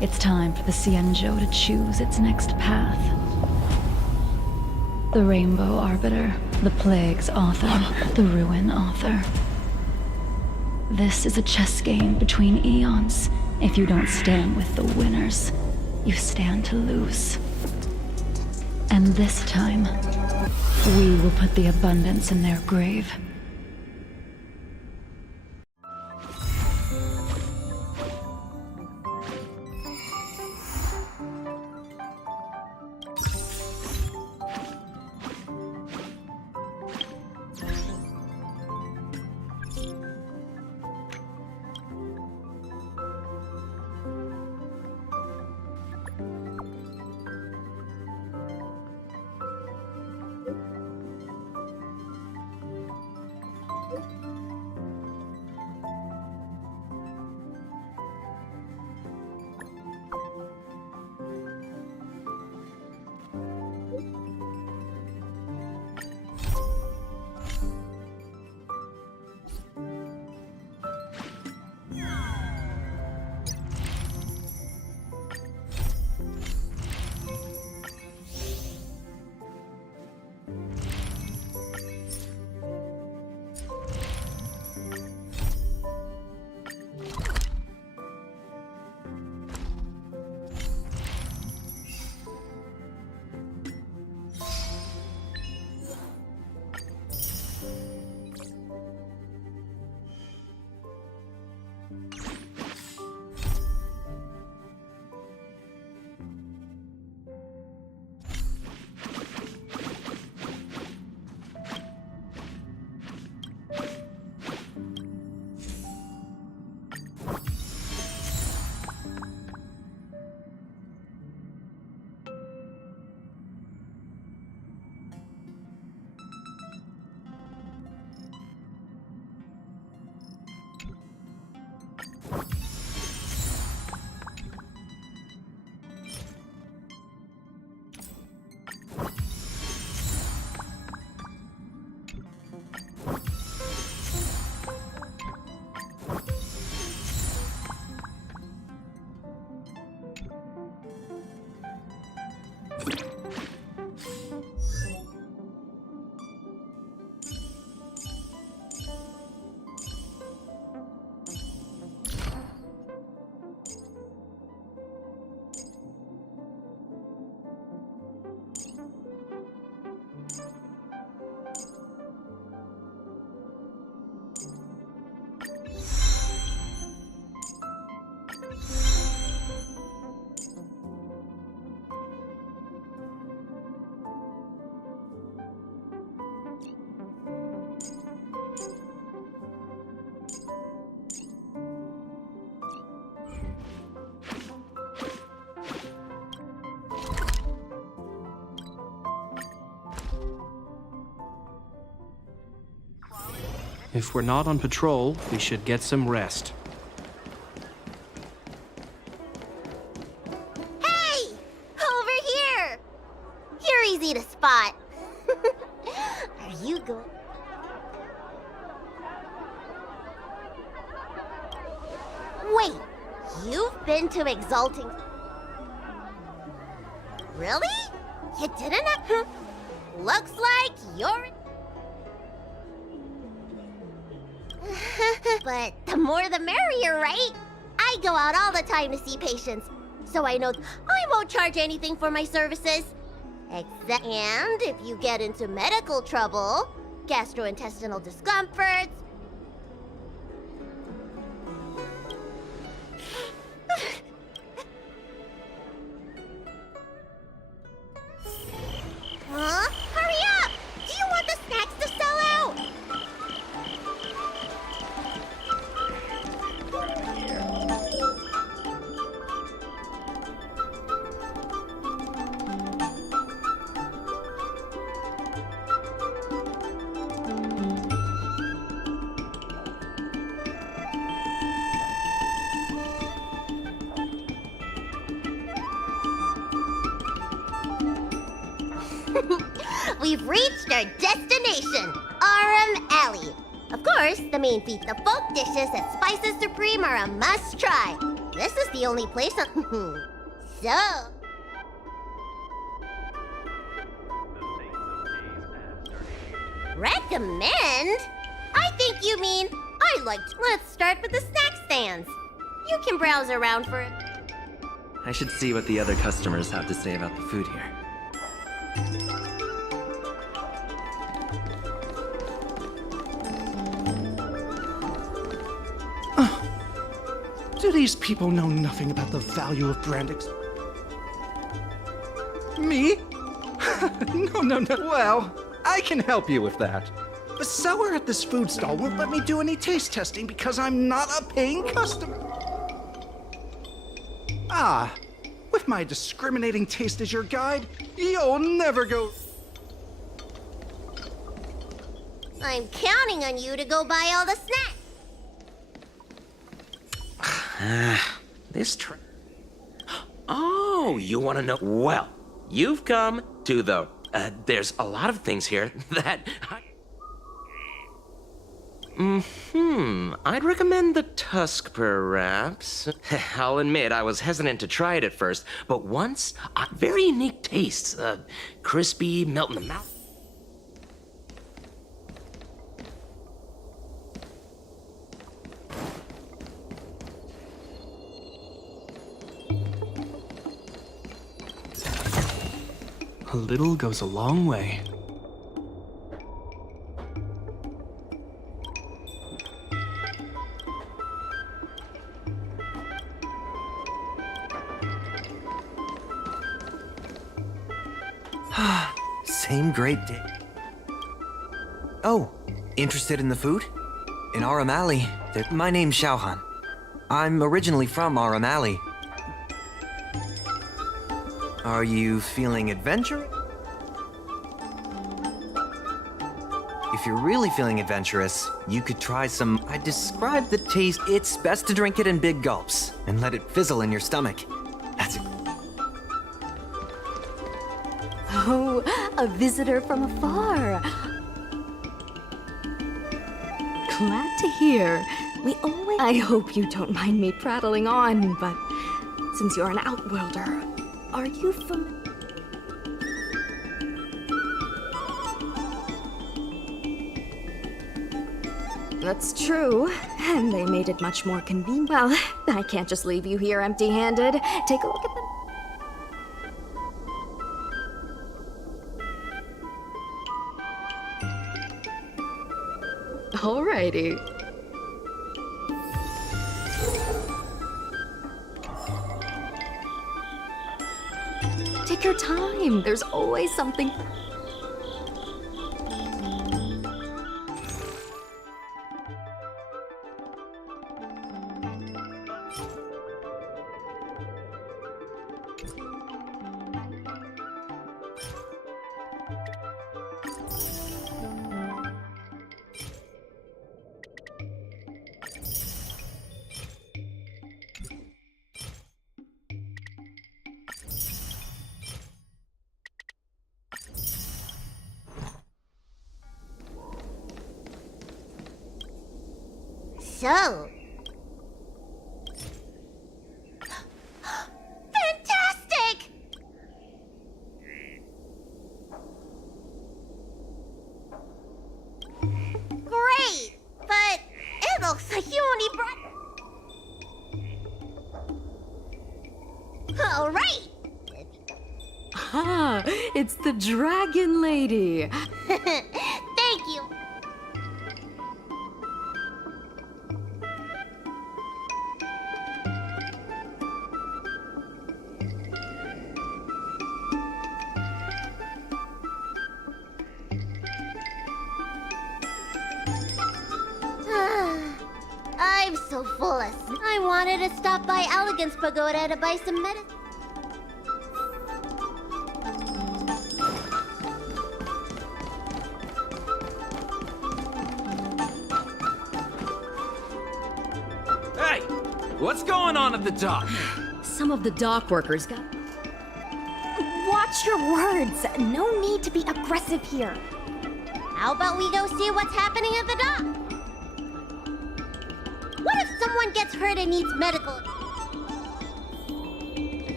It's time for the Xianzhou to choose its next path. The Rainbow Arbiter, the Plague's author, the Ruin author. This is a chess game between eons. If you don't stand with the winners, you stand to lose. And this time, we will put the abundance in their grave. If we're not on patrol, we should get some rest. Hey! Over here! You're easy to spot. Are you going? Wait, you've been to Exalting... Really? You didn't have... Looks like you're... But the more the merrier, right? I go out all the time to see patients, so I know I won't charge anything for my services. And if you get into medical trouble, gastrointestinal discomforts... Huh? Hurry up! Do you want the snacks to sell out? We've reached our destination, Aram Alley. Of course, the main feat, the folk dishes at Spices Supreme are a must-try. This is the only place So... Recommend? I think you mean I liked. Let's start with the snack stands. You can browse around for it. I should see what the other customers have to say about the food here. Do these people know nothing about the value of brand Me? No. Well, I can help you with that. The seller at this food stall won't let me do any taste testing because I'm not a paying customer. With my discriminating taste as your guide, you'll never go... I'm counting on you to go buy all the snacks. Oh, you want to know? Well, you've come to the... there's a lot of things here that... I'd recommend the tusk, perhaps. I'll admit, I was hesitant to try it at first, but once, very unique tastes. Crispy, melt in the mouth. A little goes a long way. Same great day. Oh, interested in the food? In Aram Alley, my name's Xiaohan. I'm originally from Aram Alley. Are you feeling adventurous? If you're really feeling adventurous, you could try some... I describe the taste. It's best to drink it in big gulps and let it fizzle in your stomach. That's it. Oh, a visitor from afar. Glad to hear. We always... I hope you don't mind me prattling on, but since you're an outworlder, are you familiar? That's true, and they made it much more convenient. Well, I can't just leave you here empty-handed. Take a look at them. Alrighty. Take your time. There's always something. So... Fantastic! Great! But it looks like you only brought... All right! Ah, it's the Dragon Lady. Thank you. I'm so full of... I wanted to stop by Elegance Pagoda to buy some medicine. Hey! What's going on at the dock? Some of the dock workers got... Watch your words. No need to be aggressive here. How about we go see what's happening at the dock? What if someone gets hurt and needs medical...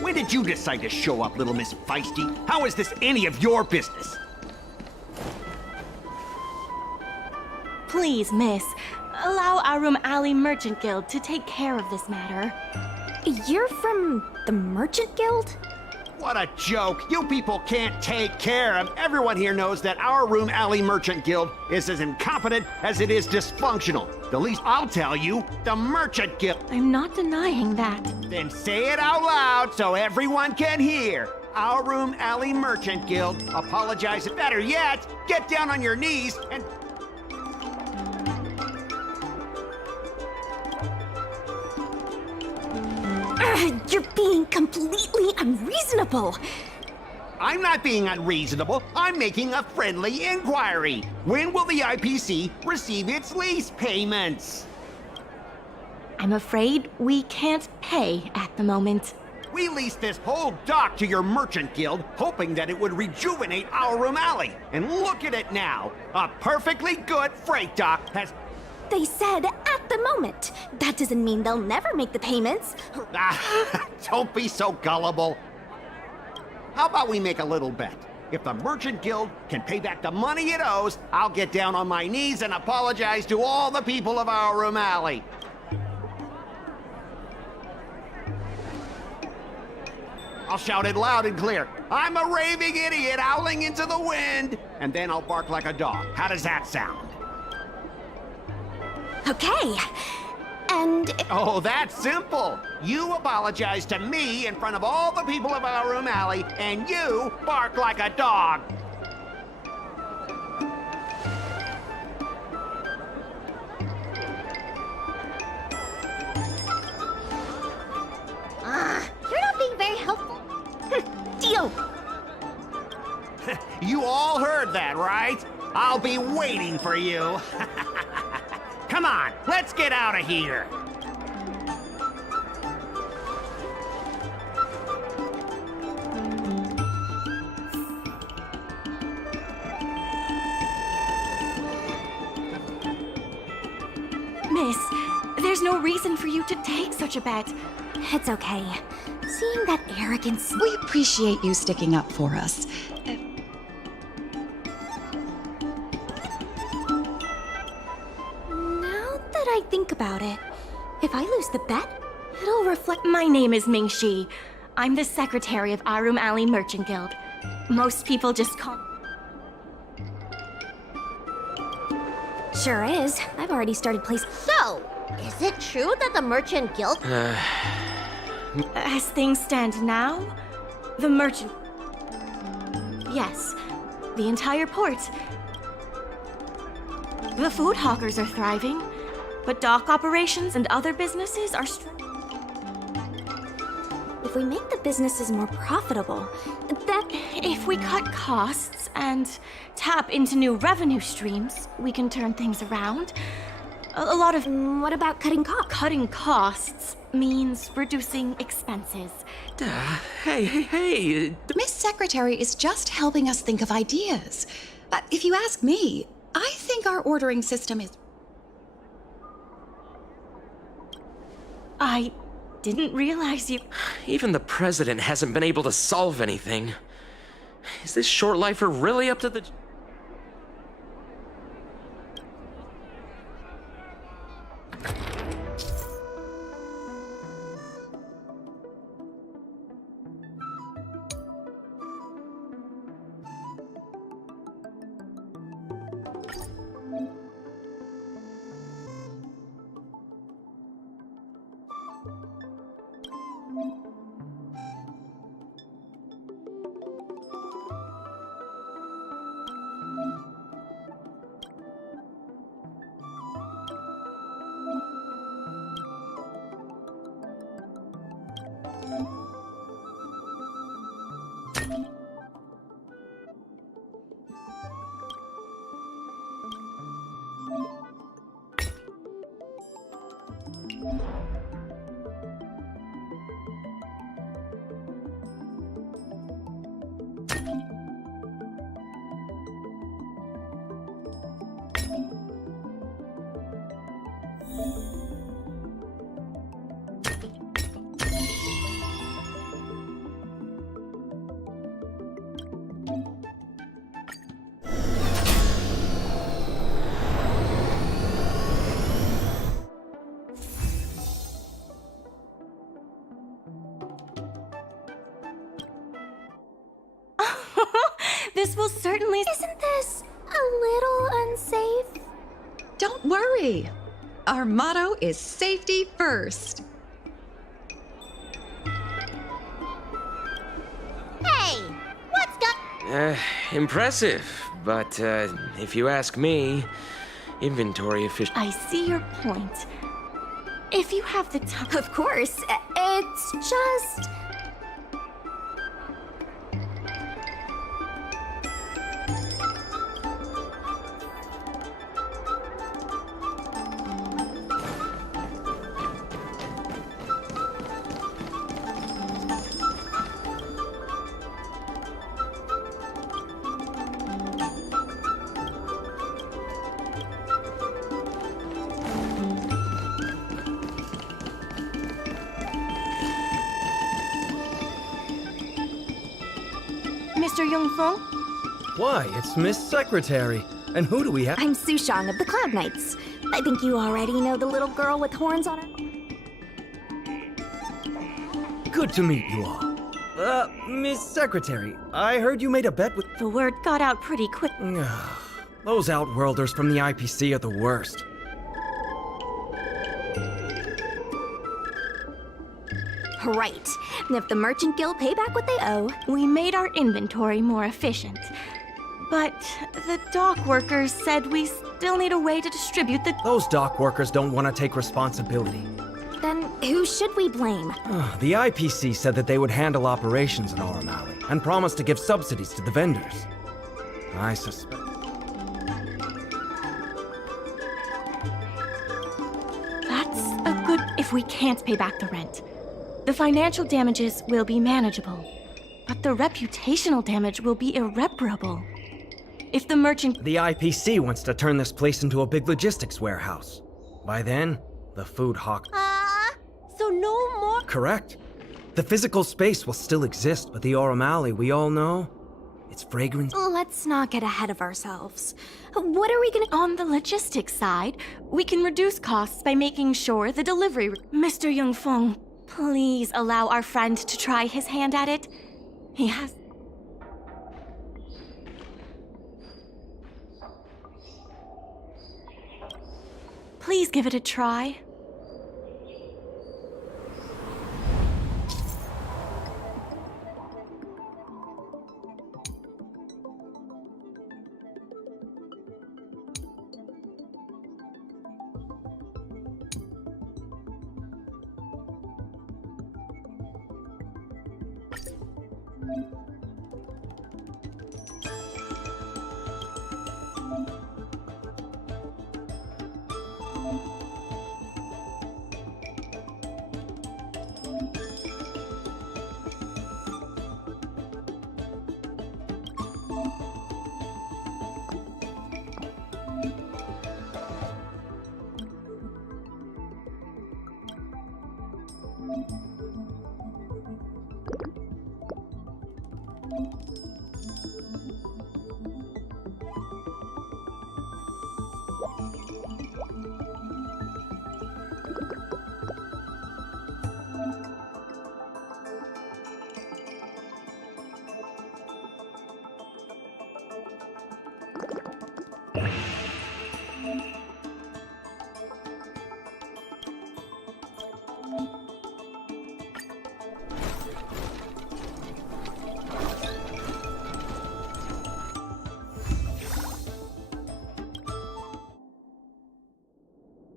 When did you decide to show up, little Miss Feisty? How is this any of your business? Please, miss, allow Arum Alley Merchant Guild to take care of this matter. You're from the Merchant Guild? What a joke! You people can't take care of. Everyone here knows that our Room Alley Merchant Guild is as incompetent as it is dysfunctional. The least I'll tell you, the Merchant Guild. I'm not denying that. Then say it out loud so everyone can hear. Our Room Alley Merchant Guild apologizes. Better yet, get down on your knees and... You're being completely unreasonable. I'm not being unreasonable. I'm making a friendly inquiry. When will the IPC receive its lease payments? I'm afraid we can't pay at the moment. We leased this whole dock to your merchant guild, hoping that it would rejuvenate our Room Alley. And look at it now. A perfectly good freight dock has... They said at the moment. That doesn't mean they'll never make the payments. Don't be so gullible. How about we make a little bet? If the Merchant Guild can pay back the money it owes, I'll get down on my knees and apologize to all the people of our Room Alley. I'll shout it loud and clear. I'm a raving idiot howling into the wind. And then I'll bark like a dog. How does that sound? Okay. And... Oh, that's simple. You apologize to me in front of all the people of our Room Alley, and you bark like a dog. You're not being very helpful. Deal. You all heard that, right? I'll be waiting for you. Come on, let's get out of here. Miss, there's no reason for you to take such a bet. It's okay. Seeing that arrogance... We appreciate you sticking up for us. Now that I think about it, if I lose the bet, it'll reflect... My name is Ming-Shi. I'm the secretary of our Room Alley Merchant Guild. Most people just call... Sure is. I've already started placing... So, is it true that the Merchant Guild... As things stand now, the merchant... Yes, the entire port. The food hawkers are thriving, but dock operations and other businesses are If we make the businesses more profitable, that... If we cut costs and tap into new revenue streams, we can turn things around. A lot of... What about cutting costs? Cutting costs means reducing expenses. Hey. Miss Secretary is just helping us think of ideas. If you ask me, I think our ordering system is... I didn't realize you... Even the president hasn't been able to solve anything. Is this short lifer really up to the... This will certainly... Isn't this a little unsafe? Don't worry. Our motto is safety first. Hey, what's go- Impressive. But, if you ask me, inventory efficiency... I see your point. If you have the time... Of course, it's just... Mr. Yongfeng? Why, it's Miss Secretary. And who do we have? I'm Sushang of the Cloud Knights. I think you already know the little girl with horns on her. Good to meet you all. Miss Secretary, I heard you made a bet with... The word got out pretty quick. Those Outworlders from the IPC are the worst. Right. And if the Merchant Guild pay back what they owe... We made our inventory more efficient. But the dock workers said we still need a way to distribute the... Those dock workers don't want to take responsibility. Then who should we blame? The IPC said that they would handle operations in Aurum Alley and promised to give subsidies to the vendors. I suspect... That's a good... If we can't pay back the rent, the financial damages will be manageable, but the reputational damage will be irreparable. If the merchant... The IPC wants to turn this place into a big logistics warehouse. By then, the food hawk... So no more... Correct. The physical space will still exist, but the Aurum Alley we all know, its fragrance... Let's not get ahead of ourselves. What are we gonna... On the logistics side, we can reduce costs by making sure the delivery... Mr. Yongfeng, please allow our friend to try his hand at it. He has... Please give it a try.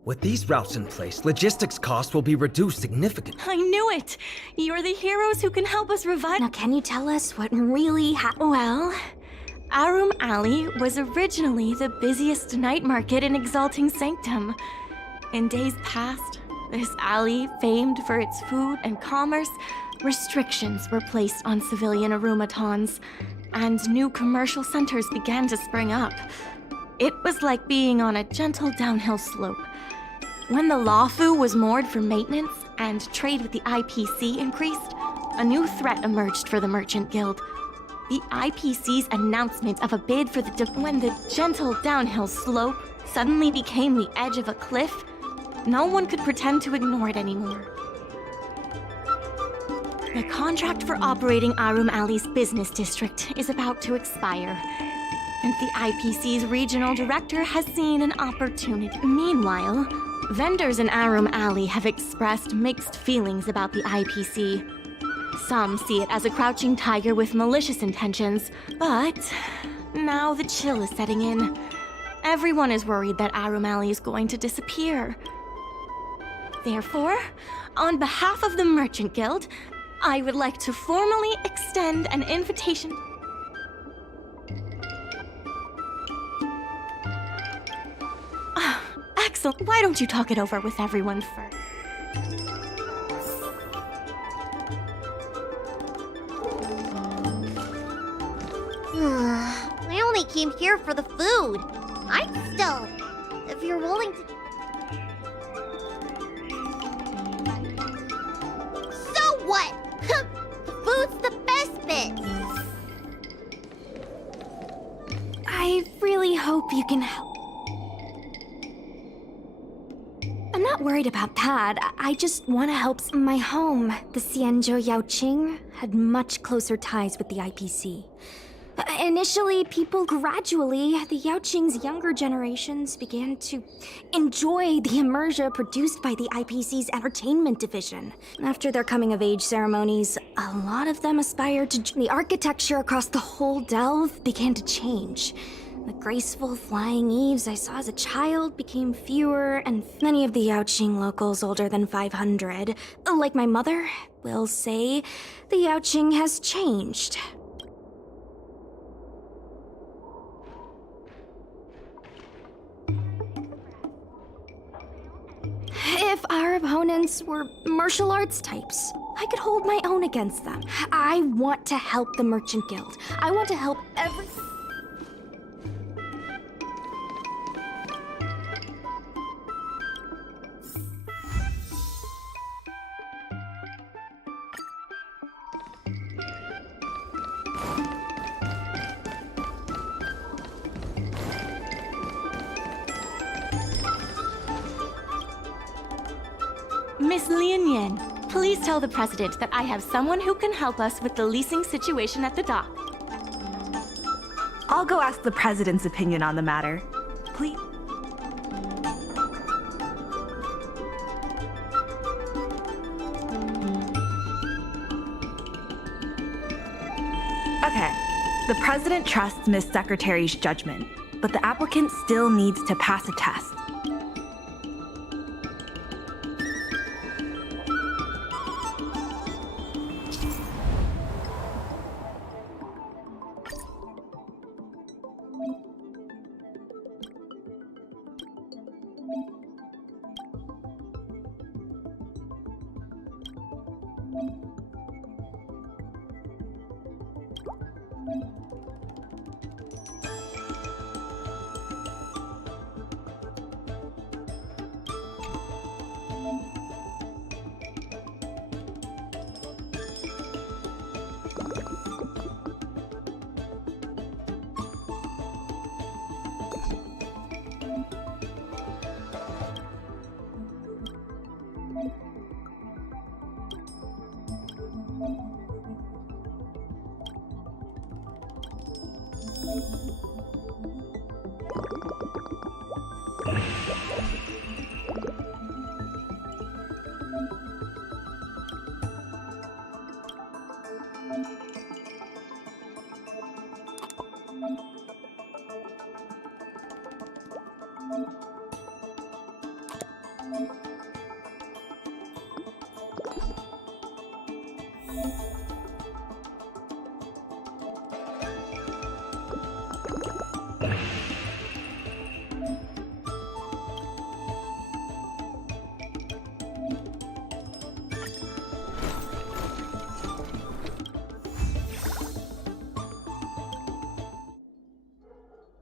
With these routes in place, logistics costs will be reduced significantly. I knew it! You're the heroes who can help us revive... Now can you tell us what really happened? Well, Aurum Alley was originally the busiest night market in Exalting Sanctum. In days past, this alley, famed for its food and commerce, restrictions were placed on civilian Arumatons, and new commercial centers began to spring up. It was like being on a gentle downhill slope. When the Lawfu was moored for maintenance and trade with the IPC increased, a new threat emerged for the Merchant Guild. The IPC's announcement of a bid for when the gentle downhill slope suddenly became the edge of a cliff, no one could pretend to ignore it anymore. The contract for operating Arum Alley's business district is about to expire, and the IPC's regional director has seen an opportunity. Meanwhile, vendors in Arum Alley have expressed mixed feelings about the IPC. Some see it as a crouching tiger with malicious intentions, but now the chill is setting in. Everyone is worried that Arum Alley is going to disappear. Therefore, on behalf of the Merchant Guild, I would like to formally extend an invitation. Excellent. Why don't you talk it over with everyone first? I only came here for the food. If you're willing to... So what? The food's the best bit. I really hope you can help. I'm not worried about that. I just want to help. My home, the Xianzhou Yaoqing, had much closer ties with the IPC. Initially, gradually, the Yaoqing's younger generations began to enjoy the immersion produced by the IPC's entertainment division. After their coming-of-age ceremonies, a lot of them aspired to... The architecture across the whole delve began to change. The graceful flying eaves I saw as a child became fewer, and many of the Yaoqing locals older than 500, like my mother, will say the Yaoqing has changed. If our opponents were martial arts types, I could hold my own against them. I want to help the Merchant Guild. I want to help every... Miss Lian, please tell the president that I have someone who can help us with the leasing situation at the dock. I'll go ask the president's opinion on the matter. Please. Okay. The president trusts Miss Secretary's judgment, but the applicant still needs to pass a test.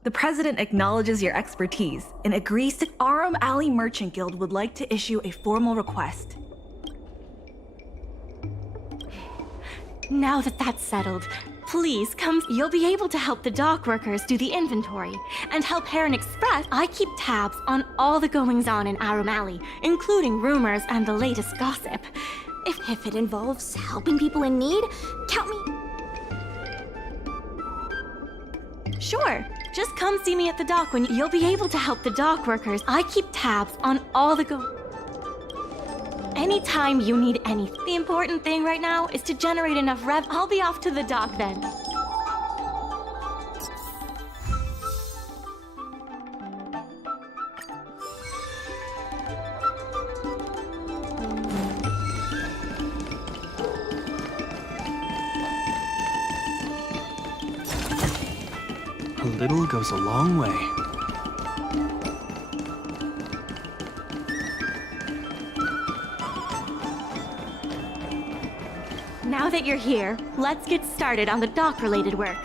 The president acknowledges your expertise and agrees to Arum Alley Merchant Guild would like to issue a formal request. Now that that's settled, please come. You'll be able to help the dock workers do the inventory and help Heron Express. I keep tabs on all the goings-on in Arum Alley, including rumors and the latest gossip. If it involves helping people in need, count me. Sure. Just come see me at the dock when you'll be able to help the dock workers. I keep tabs on all the Anytime you need anything. The important thing right now is to generate enough rev. I'll be off to the dock then. A little goes a long way. Now that you're here, let's get started on the dock-related work.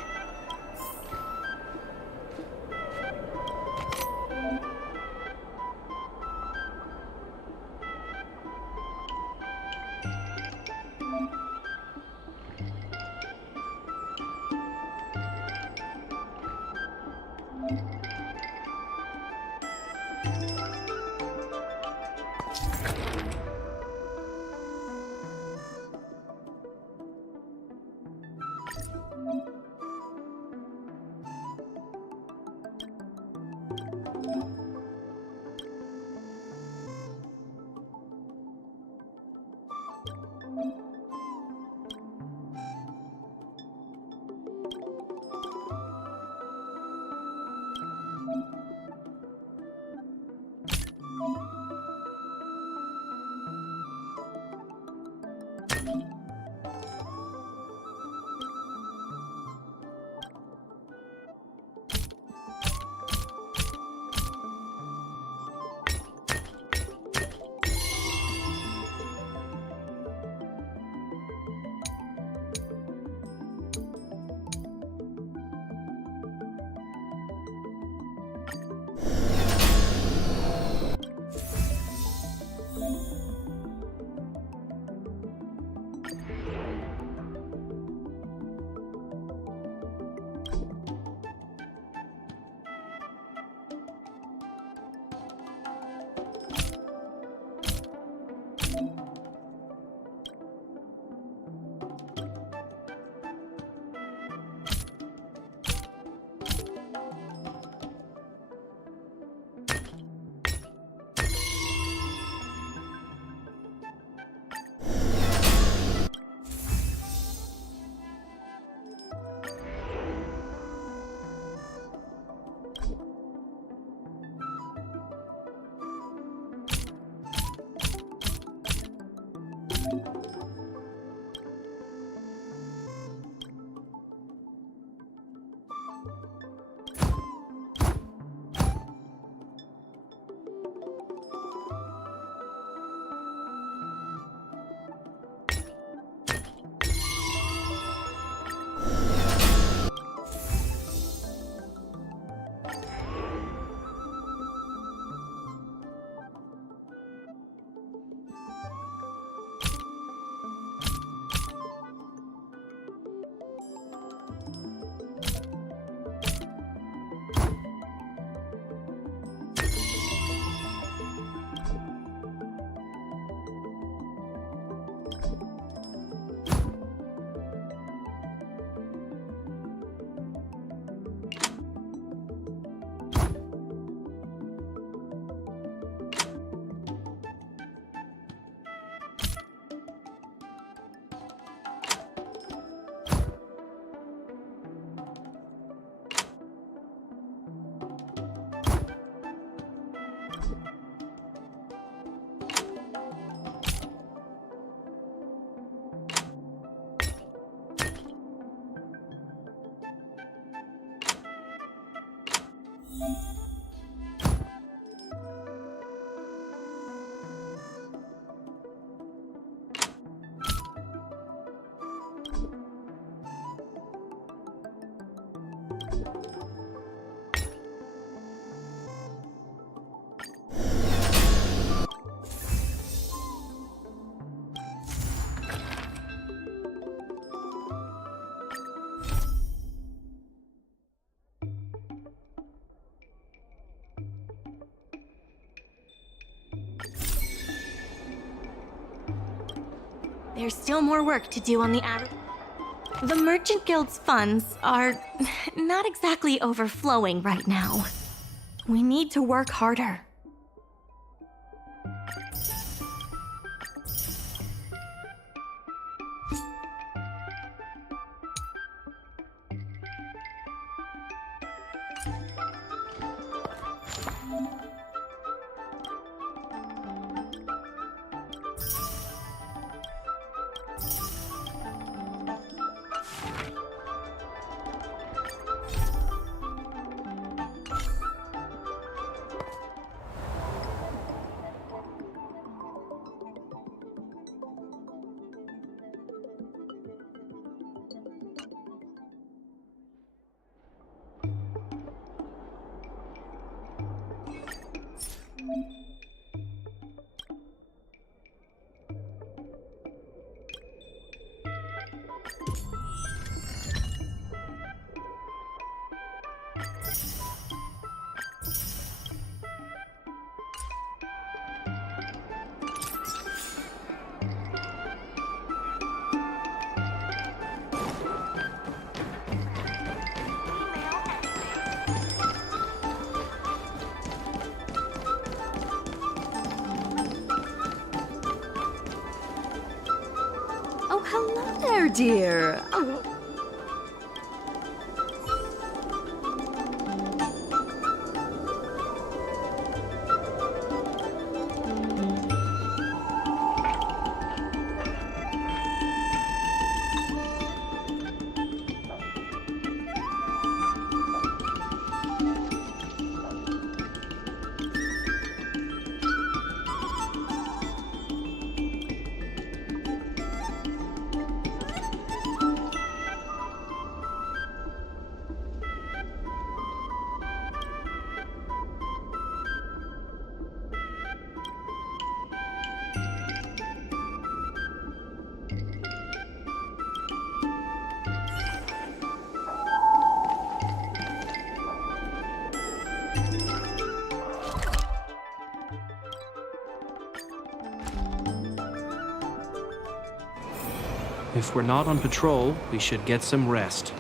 there's still more work to do on the The Merchant Guild's funds are not exactly overflowing right now. We need to work harder. Oh, hello there, dear. Oh. If we're not on patrol, we should get some rest.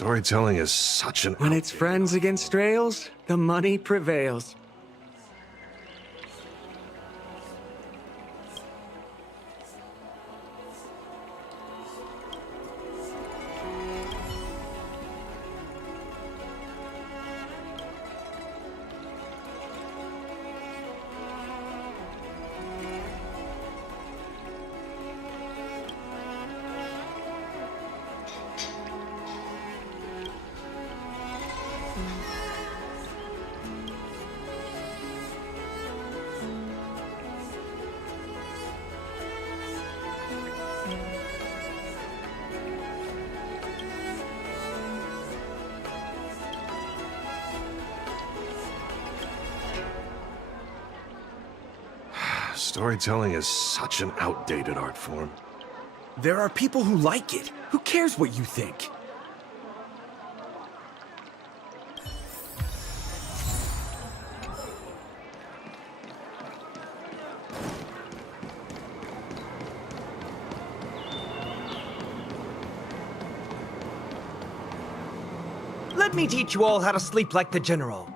Storytelling is such an... When it's friends against trails, the money prevails. Storytelling is such an outdated art form. There are people who like it. Who cares what you think? Let me teach you all how to sleep like the general.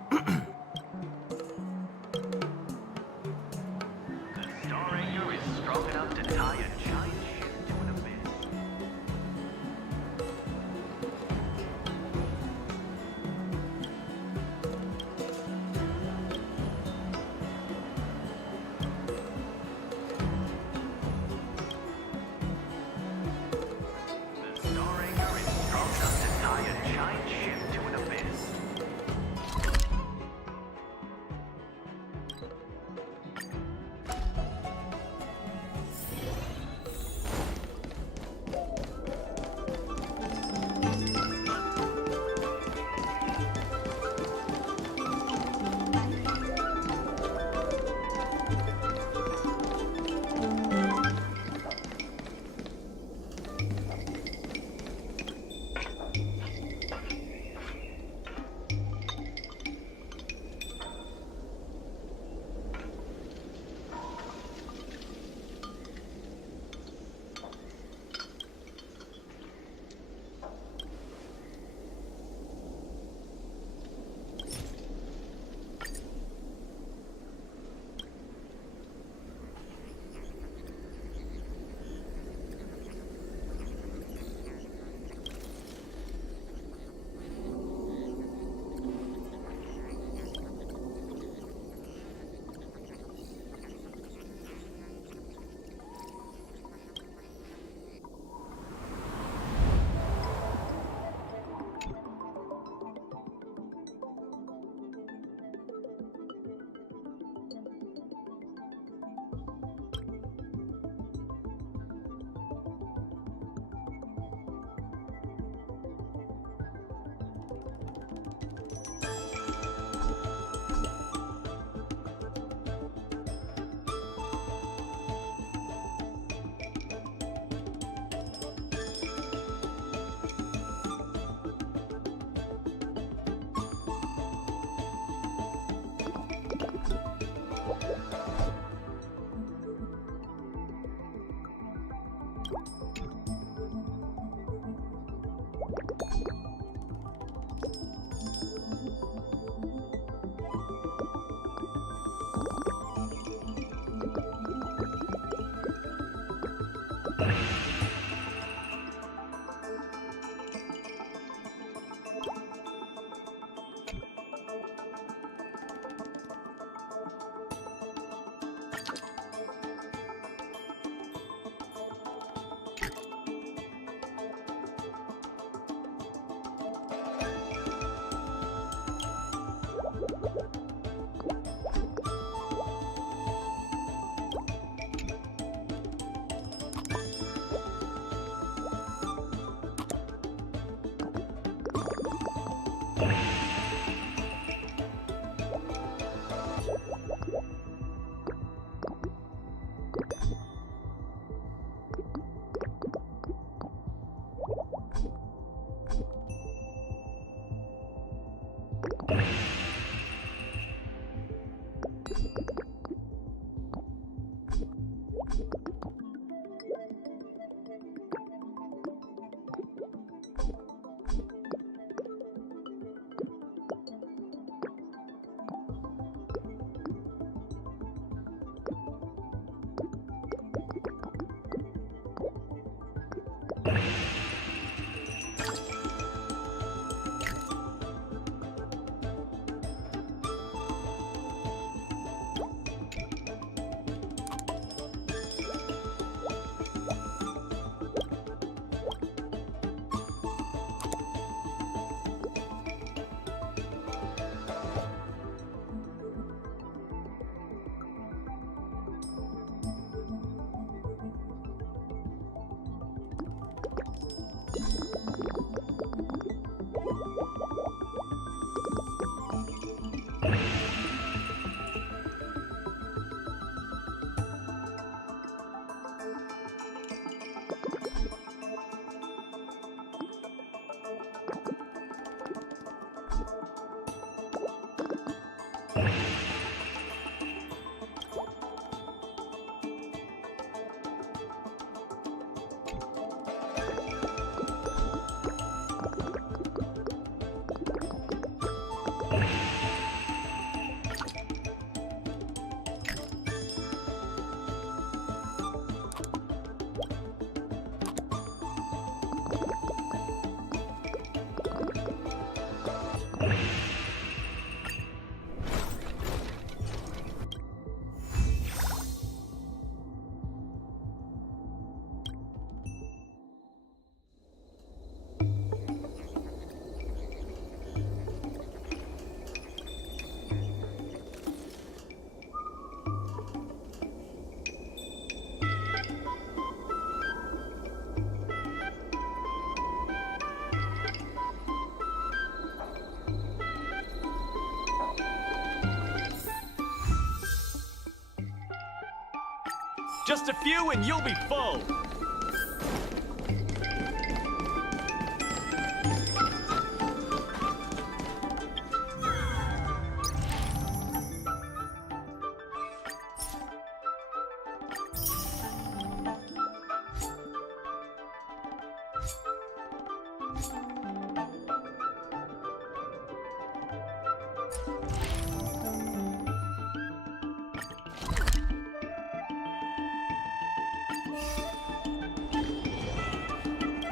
Just a few and you'll be full.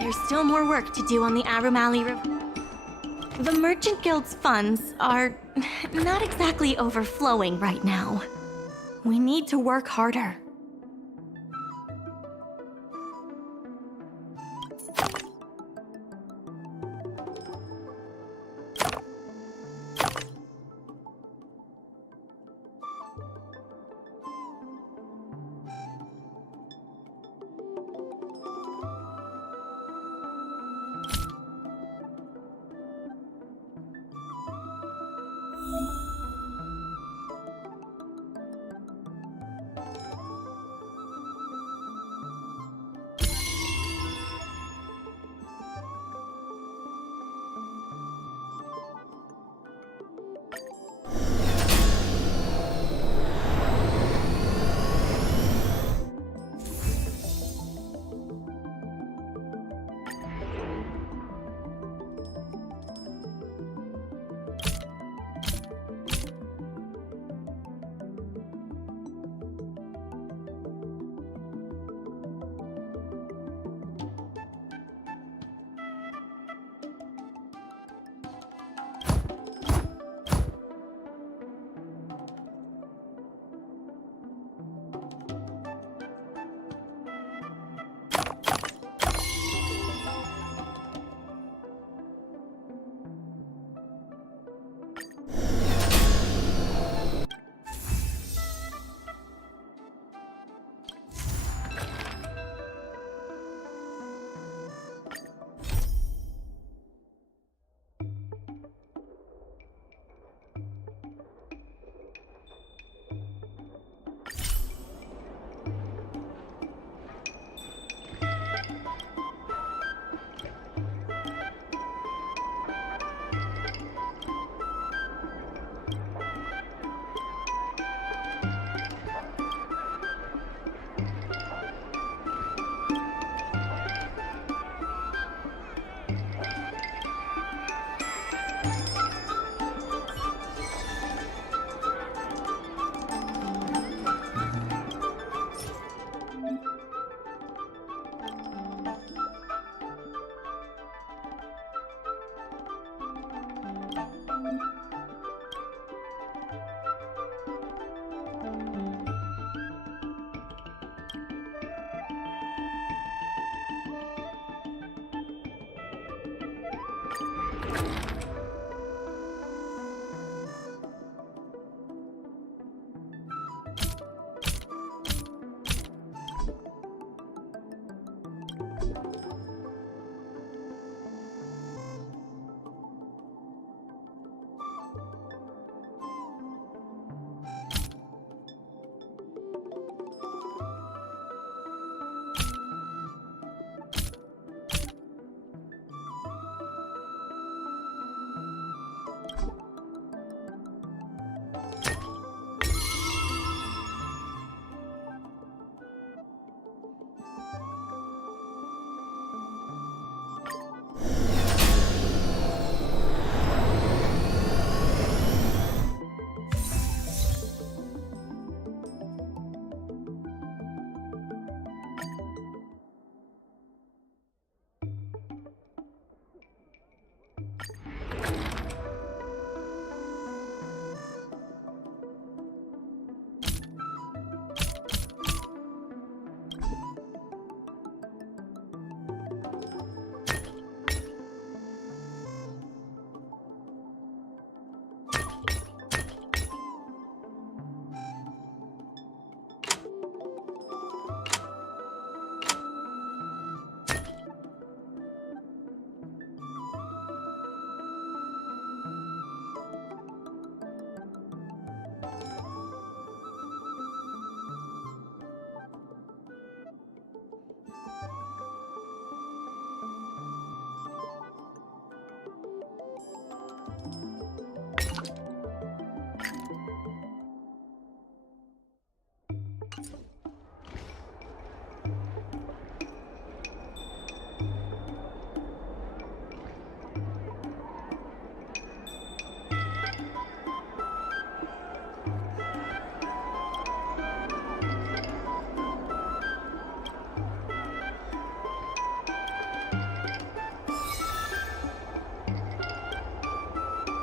There's still more work to do on the Arumali River. The Merchant Guild's funds are not exactly overflowing right now. We need to work harder.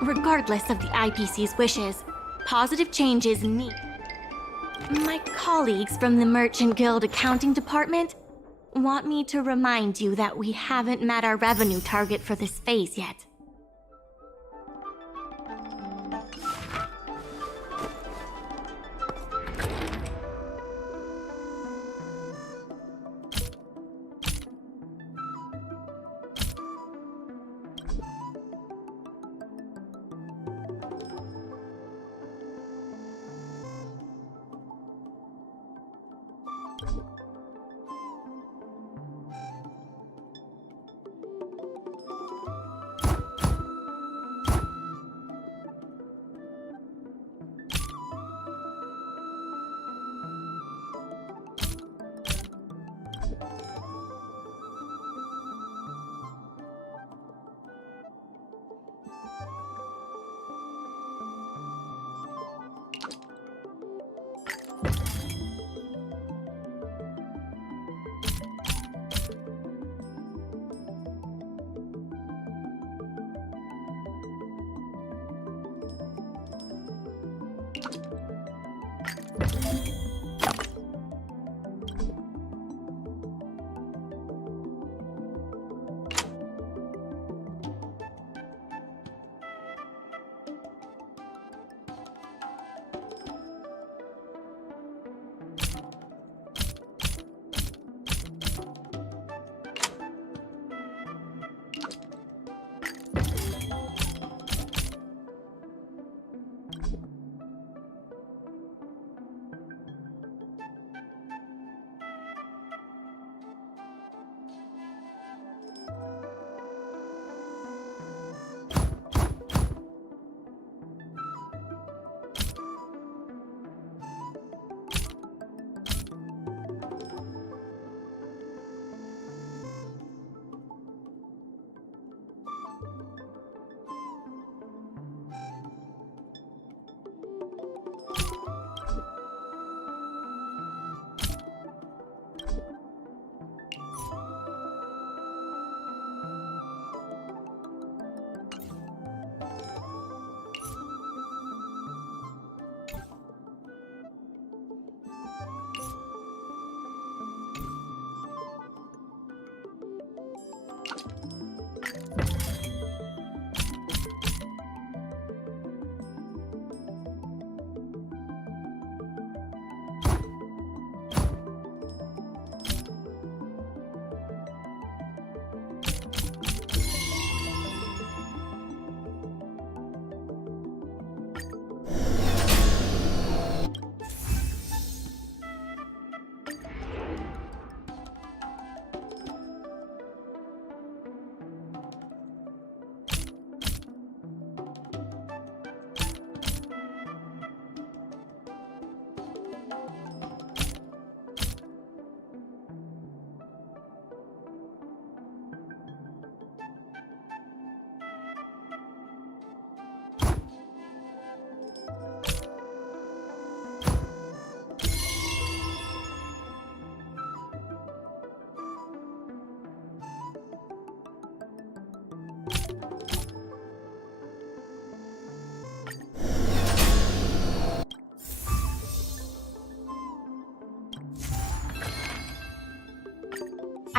Regardless of the IPC's wishes, positive change is needed. My colleagues from the Merchant Guild Accounting Department want me to remind you that we haven't met our revenue target for this phase yet.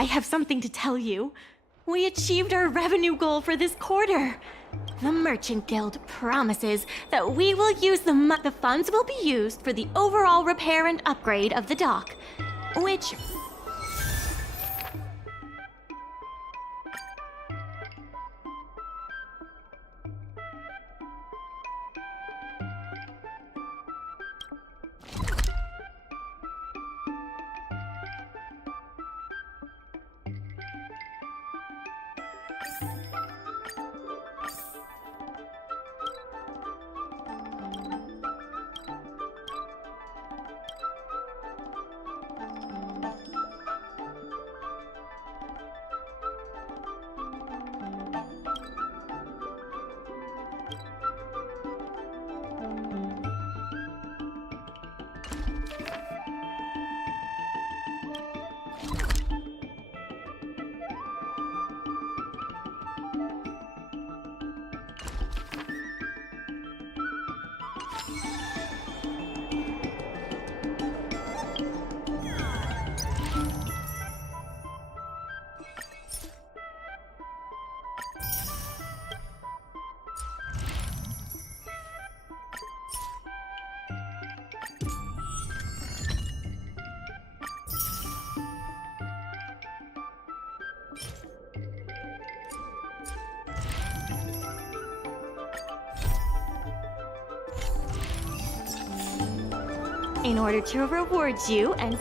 I have something to tell you. We achieved our revenue goal for this quarter. The Merchant Guild promises that we will use the funds will be used for the overall repair and upgrade of the dock, which... in order to reward you and...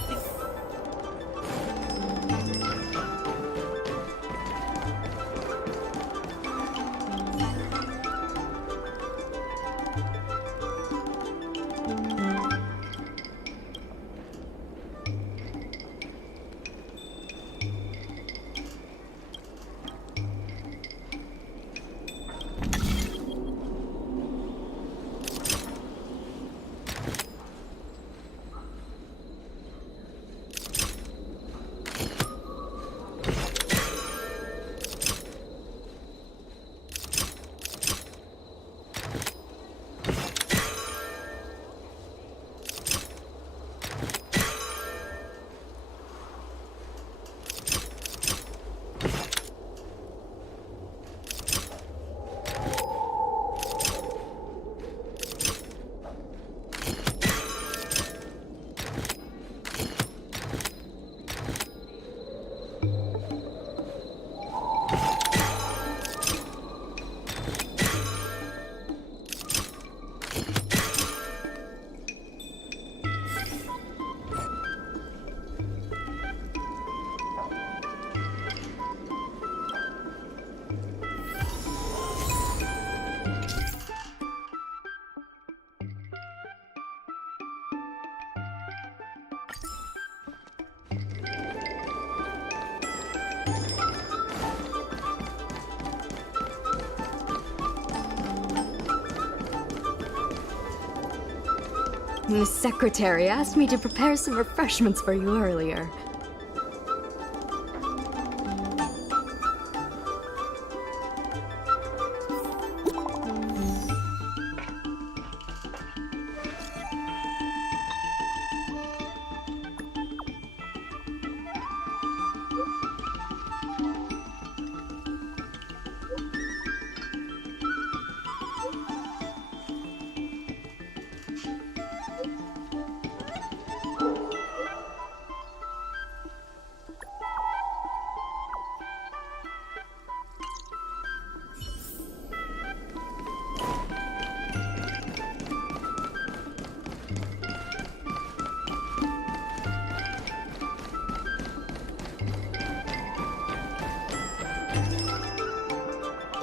The secretary asked me to prepare some refreshments for you earlier.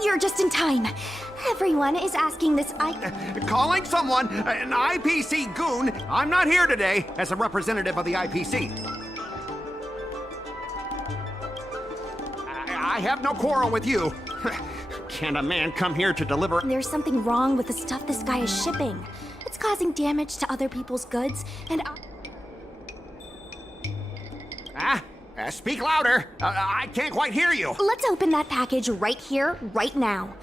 You're just in time. Everyone is asking this Calling someone an IPC goon. I'm not here today as a representative of the IPC. I have no quarrel with you. Can a man come here to deliver? There's something wrong with the stuff this guy is shipping. It's causing damage to other people's goods, and speak louder. I can't quite hear you. Let's open that package right here, right now.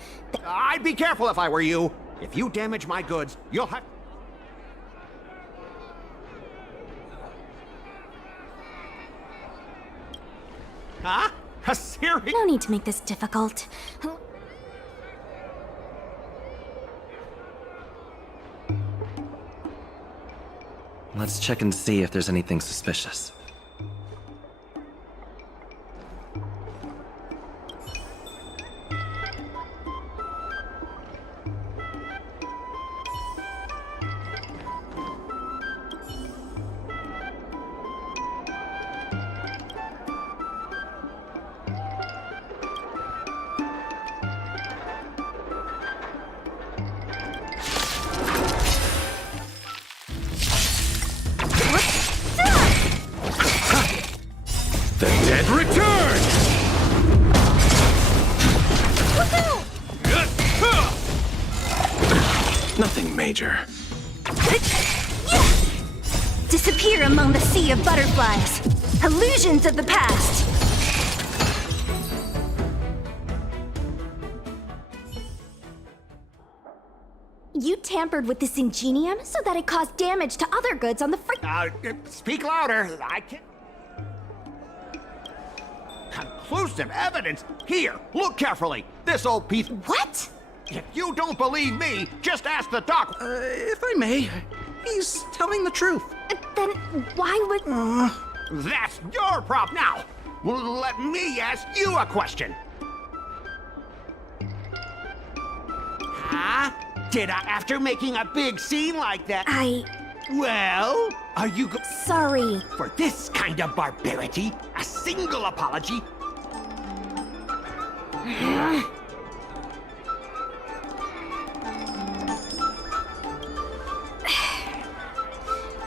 I'd be careful if I were you. If you damage my goods, you'll have... Huh? A serious... No need to make this difficult. Let's check and see if there's anything suspicious. The dead return! Nothing major. Disappear among the sea of butterflies. Illusions of the past. You tampered with this ingenium so that it caused damage to other goods on the Speak louder. I can't... Conclusive evidence? Here, look carefully. This old piece... What? If you don't believe me, just ask the doc. If I may, he's telling the truth. Then why would... That's your problem. Now, let me ask you a question. Huh? Did I, after making a big scene like that... Well, are you Sorry. For this kind of barbarity, a single apology.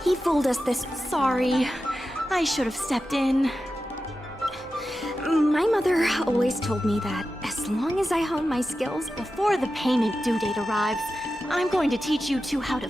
He fooled us this. Sorry. I should have stepped in. My mother always told me that as long as I hone my skills, Before the payment due date arrives, I'm going to teach you two how to